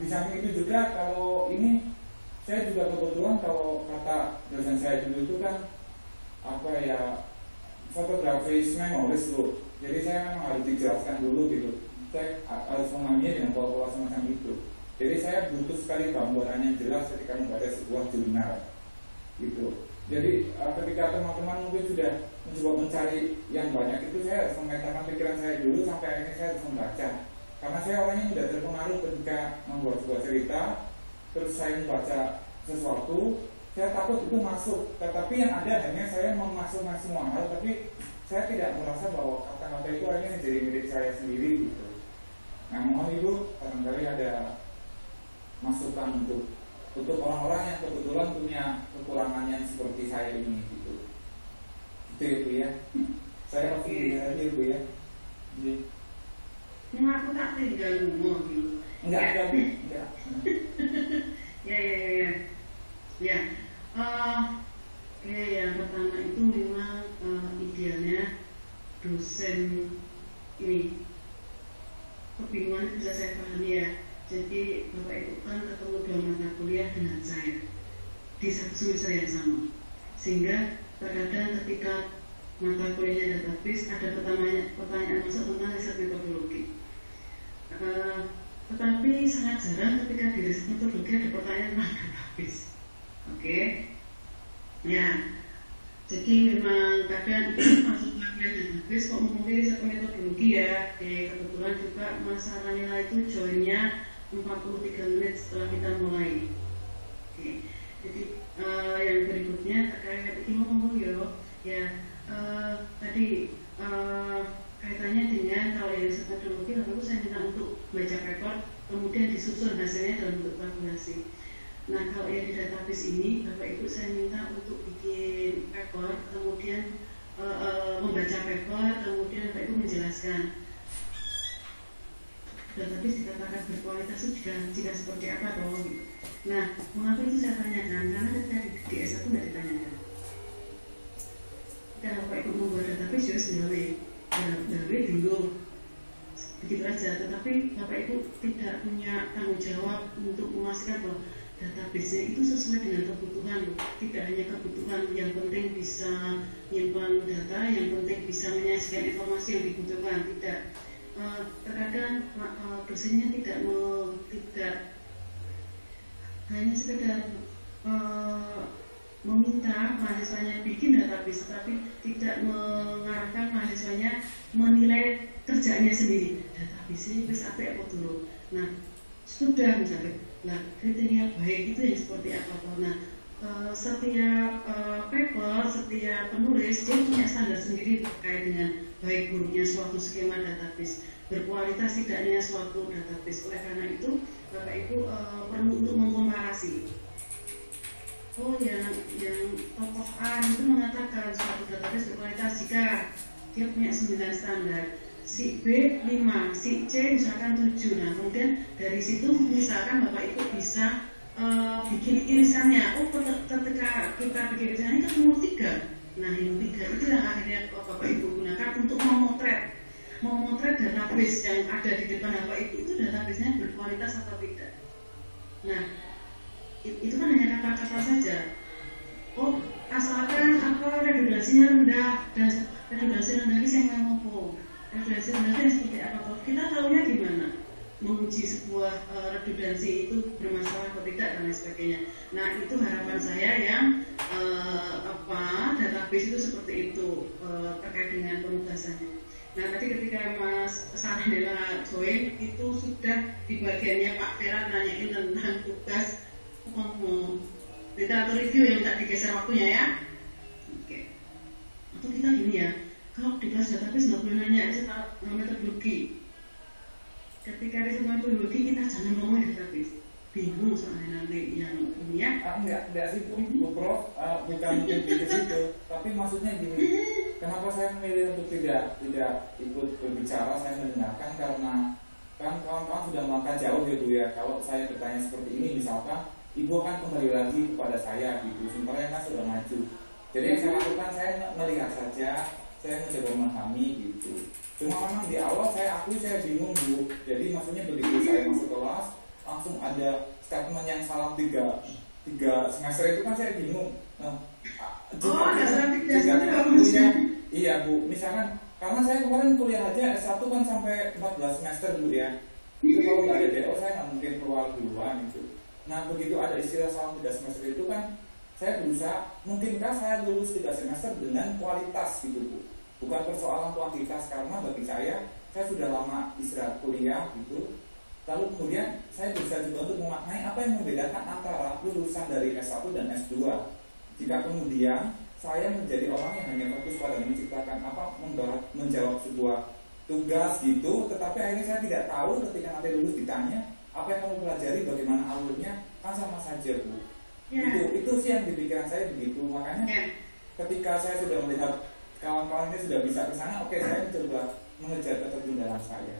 di samping itu juga kalau ini saya juga kebetulan kalau kata dosen saya dulu itu kan apa ya, fotografis memoris, Bu. Jadi saya memang harus dijelaskan dulu gitu. Saya harus memahaminya dengan pola-pola semacam itu. Jadi saya butuh sekali gambaran yang jelas ketika membaca sebuah jurnal gitu. Jadi ketika teman-teman mungkin sudah mencoba mencari yang banyak itu, saya harus memetakan pikiran saya dulu sampai akhirnya saya harus membaca. Karena saya orangnya mudah terpengaruh ketika membuat sebuah cerita, terus saya membaca sesuatu, saya takut itu masuk. Tetapi yang ada hanya saya memasukkan semua hal, tapi saya tidak merasa bahwa kata-kata itu akhirnya menjadi milik saya sendiri gitu. Nah, mohon Ibu barangkali ada masukan untuk orang-orang yang kebetulan punya kekurangan yang seperti saya ini gitu. Itu ya, Bu ya. Saya pasti dengar aja, Bu ya. Jadi aku tak tinggal ngomong gitu. Enggak. Ya. Yang pertama itu memang idealnya dosen ini kebingungan bisa saya pahami ya. Jadi Bapak Ibu kan ketemu dua mata kuliah dengan saya di satu semester yang sama, sehingga terkadang ketika mata kuliahnya database ada pertanyaan masuk tentang riset metodologi. Tetapi sangat jarang ketika di riset metodologi ada pertanyaan tentang database. Oke. Ya. Jadi memang kadang itu masuk kuliah database kok mungkin riset metodologi ya. Kebetulan juga masalah nilai itu joinnya 43 menit setelah kita mulai. Oke. Jadi yang berikutnya terkait ngomong ya tadi kaitannya dengan kalau yang riset metodologi lalu saya minta untuk baca paper kemudian disusun hasilnya dalam bentuk tabulasi. Nah kalau yang di database ini Bapak Ibu saya minta untuk bikin paper kemudian membaca paper kemudian Bapak Ibu menjelaskan database dikatakan berkualitas itu jika seperti apa toh gitu. Nah mengapa itu saya tanyakan karena ketika di S1 tidak ditanyakan. Kalau Bapak Ibu membuat database ya gawe bingung begitu aja, tetapi Bapak Ibu tidak punya tanggung jawab untuk memastikan bahwa database itu sesuai dengan kebutuhan, tidak hanya kebutuhan, yang penting bisa menyimpan data, yang penting bisa menyajikan informasi yang dibutuhkan. Tidak, terkadang dosennya tidak hanya sekedar meminta mahasiswanya bikin database, tapi tidak mengarahkan mahasiswanya menilai kerjaannya sendiri. Database ini apa dulu. Nah, sudah misalnya, kriteria baik itu yang seperti apa? Nah, setiap paper, setiap penulis dia punya standar sendiri terkait dengan baik buruknya suatu skema database, berkualitas tidaknya suatu database. Oleh karena itu, Bapak Ibu perlu untuk mengkomparasi. Oh, yang tokoh A itu mengatakan suatu database berkualitas jika dia punya 9 standar, si B 5, si C misalkan 7. Nah, kemudian dari situ misalkan Bapak Ibu bisa bikin irisannya. Oh, ketika kita bikin irisannya ketemu 3. Nah, yang 3 itu yang akhirnya Bapak Ibu gunakan untuk memotret database yang ada di depan Bapak Ibu itu database-nya berkualitas atau tidak. Nah, itu kan hanya kata-kata saja. Oh, asalkan redundasinya rendah, dan redundasi rendah ini saya ngomong. Redundasi rendah ini seperti apa? Kita tahunya gimana? menguji sebuah redundansi itu bermasalah atau tidak dan lain sebagainya. Nah itu harapan saya yang database itu seperti itu terkait dengan penugasannya. Nah tadi ketika Mas Sanandela join itu sudah di bagiannya Pak Vera nanyain tentang tugas literatur review yang tak digeser waktunya ya. Oke. Atau kita gini ya, kalau di kelas database nggak boleh nanya metodologi. Ketika riset metodologi kita jangan ngomongin database, bingung soalnya nanti yang ini ya. Enggak sih Bu Prof, bukan lebih ke situ, tapi maksudnya gini, kenapa saya memilih untuk tidak ikut berbicara, saya mendengarkan karena kan kawan-kawan sudah melangkah jauh ya Bu ya. Kalau saya bertanya seperti ini misalkan, Ibu akan kembali lagi kepada saya gitu, sementara kan sudah maju. Jadi yang saya lakukan, saya melihat saja, saya mencoba memahami gitu. Cuma memang di awal saya akui saya bingung Bu. Jadi maksudnya begitu saya masuk kelas langsung ada statement yang salah tiga semester itu kan saya bingung. Nah, jika kuliah, iya Bu. Misalkan karena saya kemarin kuliah aja S1 kan sampai 14 semester Bu ya. Itu kalau nggak ada DO saya nggak mungkin keluar duluan itu. Nah begitu ada istilah salah 3 semester itu kan saya berusaha mungkinkah saya lulus 3 semester dengan kualitas gitu Bu. Bukan persoalan kuantitas karena bagi saya sudah lama istirahat kuliah gitu. Lalu kemudian saya berusaha juga untuk memaknai apa yang membedakan antara lulusan dari S1 dan S2. Jika kemudian saya menjadi orang yang hanya fokus pada menciptakan menjawab sebuah tugas gitu, tetapi akhirnya saya tidak tahu ketika nanti lulus ditanya apa yang kamu pelajari, bagaimana alurnya, kan sama saja Bu. Itu sih yang di pikiran saya begitu. Makanya ketika saya sudah melihat kawan-kawan ini sudah bisa ke sana, oke, saya mencoba mengejar ketertinggalan saya.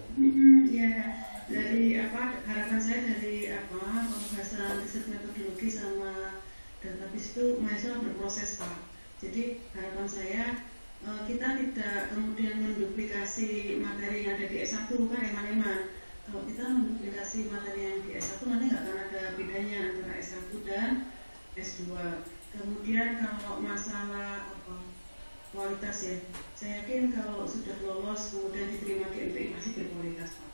Dari harapan saya dari pembahasan riset metodologi sama database itu mahasiswa berproses Pak. Jadi harapan saya kita tidak kemudian menduplikasi materi yang ada di S1 kan eman-eman. Kalau kita menduplikasi materi yang di S1 nanti nggak akan ada bedanya antara S1 dan S2. Kemudian kalau masalah kualitas ya, saya yakin kalau sudah lolos kemudian diterima di MPI masih berkualitas Pak.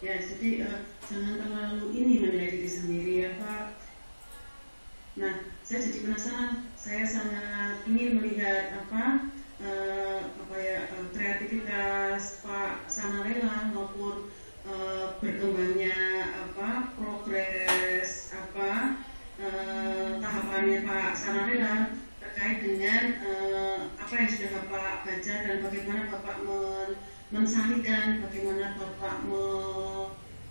Ya jadi jangan terlalu ini menilai diri sendiri ya Pak. Nah saya jadi penasaran, saya sangat ingin melihat kreativitas Pak Sanandela maupun berkembangnya progres tahapannya Pak Sanandela terkait dengan apa yang sudah Bapak baca dan bagaimana Bapak mensarikan, bagaimana Bapak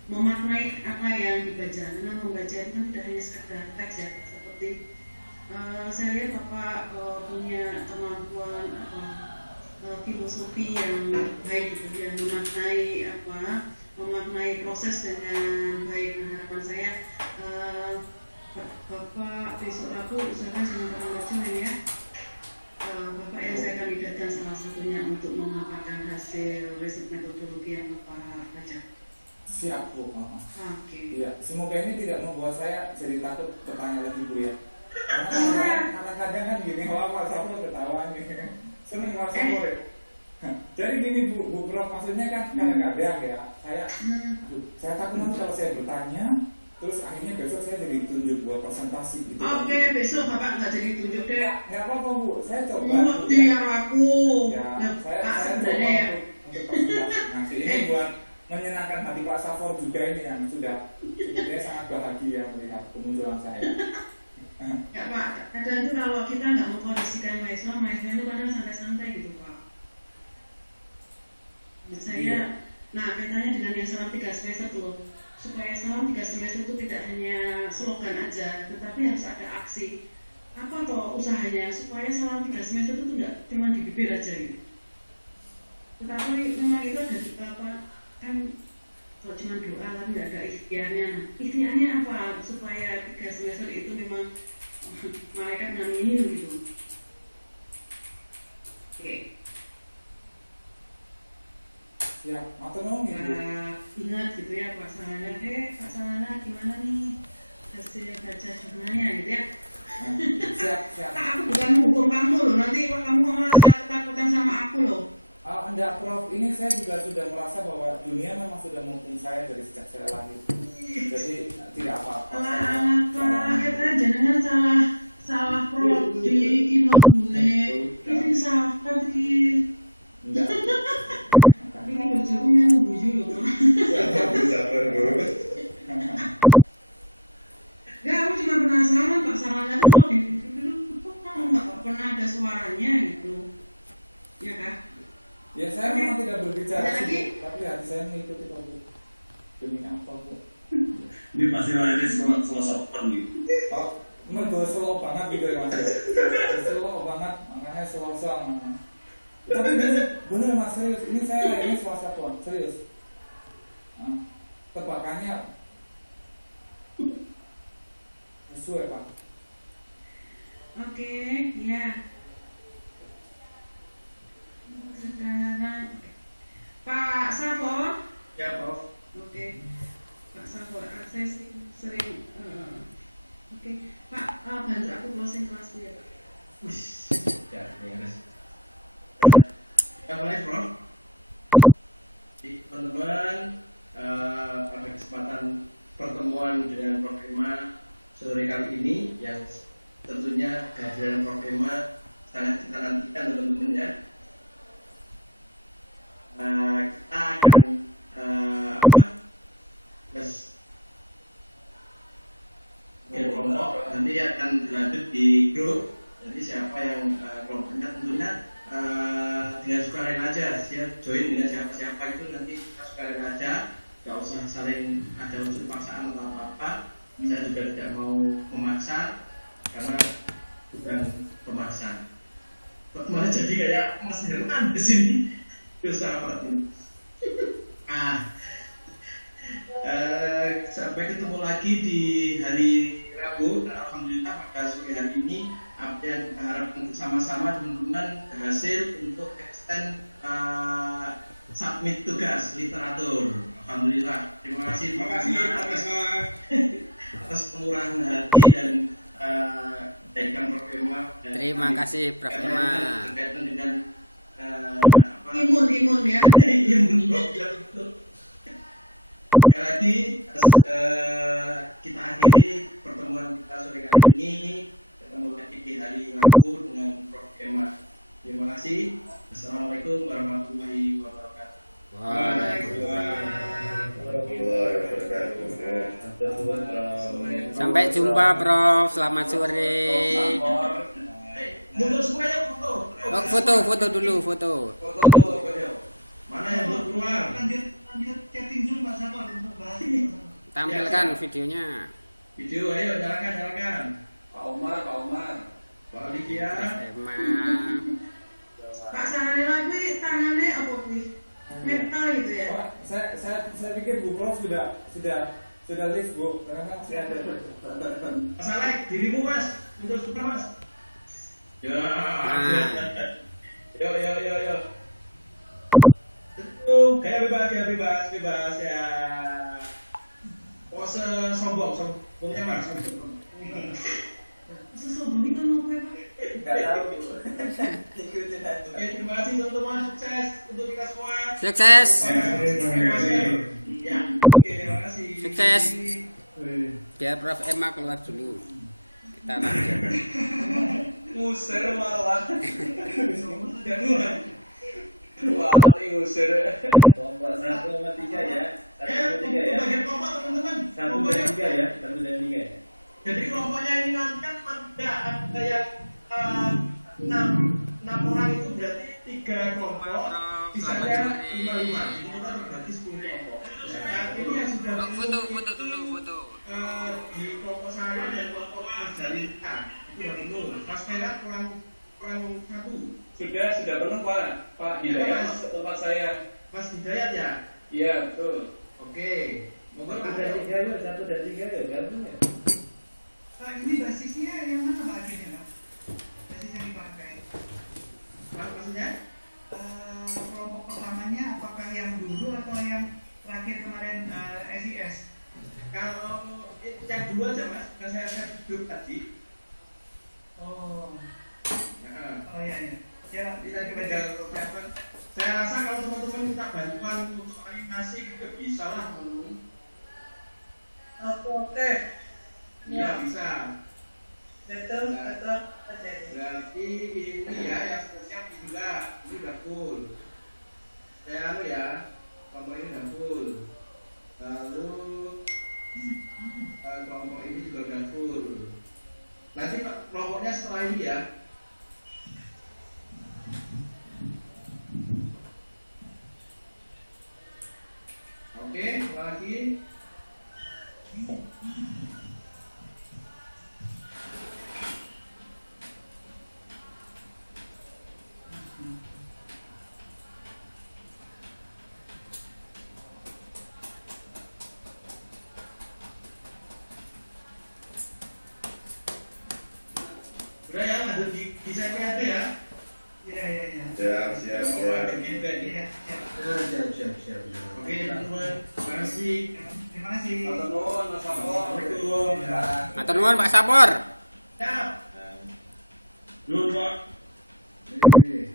memaknai apa yang dibaca. Karena membaca itu kan tidak hanya sekedar teks ya, seperti saya lihat Bapak punya kemampuan filosofi yang baik gitu, yang memaknai proses dengan baik. Harapan saya Bapak besok Rabu usahakan jangan macam-macam ya. Bapak yang saya kandidatkan salah satunya untuk memaparkan hasil riset metodologi yang Bapak baca. Siap Bu. Oke. Iya, semoga ini tidak membuat saya jadi takut bertanya lagi Bu ya. Karena kadang-kadang kan gini, WhatsApp ketawa nih, seneng WhatsApp Jadi gini Bu Prof, maksudnya kan kadang-kadang ya saya takut nanti kalau saya bertanya terus akhirnya besok saya jadi tunjuk buat presentasi gitu. Oke, besok Bapak nggak jadi tunjuk deh. Nggak apa-apa Bu, saya coba. Biar aku. Ya, saya coba untuk presentasi. Nah, ini buat menyenangkan hati Pak Safor juga ini yang sudah sebetulnya sangat bahagia melihat kemunculan saya. Ya Pak, kadang itu kalau kita nggak mengkondisikan mahasiswa itu kadang santai-santai gitu Pak. Saya, nah kaitannya dengan yang salam 3 semester tuh, supaya salam 3 semester itu tidak hanya slogan aja, tetapi harus ada aksi. Apa toh usahanya supaya salam 3 semester itu tidak cuma di bibir aja gitu. Tetapi memang itu ada kan kalau cuma doa kan nggak ada ikhtiarnya. Nah, ikhtiarnya apa supaya 3 semester itu memang malaikat ngaminin gitu. Oke. Ya, otonom ya. Ingat gitu ya Pak Sanandela, gimana nih hasil baca jurnalnya gitu ya. Siap. Aku bukan menghukum kamu loh, nanti kamu merasa ketakutan sama aku loh. Enggak Ya Prof, ini saya juga sudah merasa bahwa dunia memang sudah menghukum saya dari sejak saya lahir. Jadi tidak apa-apa. Pak, jangan salah Prof di kino bune. Ini siapa sih? Enggak. Ini bajunya buju loh. Ya, aku juga penasaran Pak Sarana itu kalau di itu nggak pernah ada suaranya gitu, ya kan? Ya saya memang tidak berbicara Ada sih, tapi hati saya mengikuti Pak Bu. Demi apa Bu? Ini pasti lahirnya setelah sopan gitu. Oh, mergo slow banget gitu ya Mas. Slow banget, makanya slow sama. Tapi bener Mas, serius. Ini saya ini Selasa Pon, serius. Tebakannya sesuai Pak. Oke, ya. Sekarang Pak Safo. Ya Prof. Oke, Pak Safo, saya sering. Oke, Pak, bantu aku closing kelas dulu ya Pak. Ya, beres. Kita mulai Prof. Teman-teman, pada kesempatan pertemuan dengan Prof Emma sore kali ini yang tentunya kehadiran Prof Emma sangat kita nantikan teman-teman ya. Kita akan kelompok nanti akan dilanjut di grup. Jadi siapa yang kelompoknya tentunya dengan sukarela aja, siap join dengan siapa-siapa itu nanti kita sukarela aja, nggak usah saling ada unsur paksaan atau apa-apa. Saya juga tidak mau memaksa karena bukan pemaksa. Kok malah jadi kayak Mas Herman di sini. Dosa apa ini? Sampai ketemu lagi di hari Rabu. Alhamdulillah pada sore hari ini apa yang kita harapkan sama-sama teman-teman berhasil untuk extend submit tugas literatur. Alhamdulillah. Terima kasih atas kemurahan hati dan kebaikan Prof Emma. Terima kasih Prof Emma. Berkaitan dengan imun ya. Imun sekali lagi kita akhiri pertemuan kita sore kali ini. Ketemu lagi di hari Rabu dengan Prof Emma. Terima kasih. Assalamualaikum warahmatullahi wabarakatuh. Sampai jumpa Prof. Selamat sore. Mundur semua ya foto. Foto dulu, foto. Mana yang belum keluar? Lanjut chatting Zoom Pak Sabar untuk bahas. Tampilkan videonya. Video, ayo nyalakan. Pak Omar. Pak Alikia. Pak Sarana lagi tangannya apa sih? Mental gitu ya? Pak, saya pikir Bu Prof sudah lift Bu, karena masih ada. Masalah dirimu Mas, mundur sebentar Mas. Ya. Yo. Kayak bebas ya. Pose sombongnya Mas. Pose sombong itu mau apa? Enggak tahu. Oke, terima kasih teman-teman, sukses untuk kita semua. Sukses. Ya, oke, terima kasih. Sukses. Biar Prof Emma keluar dulu. Kita lanjut. Musir malah. Malah ngusir. Kelompok 1,3 ya. 1,3 ya. Bagian kelompok teman-teman. 1,3 ya. 1,3 ya. Jadi kelompoknya ini nanti kan tidak ada yang 6 orang itu berarti 3 kelompok. Sisanya 5. Jadi total berarti 10 kelompok. Nah, ini yang sudah foto dulu. Di kelompok saya dan kelompok Marjalita itu sudah penuh. Mas Perak kurang 1. Sudah penuh Pak Hidayat ke tempat saya. Mas Hidayat ya? Iya betul. Oke. Monggo ada 3 ya, 1 dan 3 ya, gabung ya. Ini basisnya yang mana Pak akhirnya Pak? Basis yang dipakai. Maksudnya? Kelompok pertamanya apakah yang dulu atau yang terakhir kemarin SIS? Kalau yang dulu aja Mas, yang saya duduk tadi. Oh. Nah. Oh iya. Ya, bisa kita jalan. Saya rasa kalau salah. Oke. Iya bisa. Betul. Berarti ini ya yang siap juga. Ini udah full. Saya ya, kelompok ini udah full. Lalu kelompok ini juga udah full. Nanti kelompoknya setelah ini ya. Oke, lagi. Udah ya, ada di saya itu ya. Iya. Siap. Siap. Oke, teman-teman. Terima kasih. Assalamualaikum. Matur nuwun Pak Sapur. Siap. Nuhun, Pak. Oke.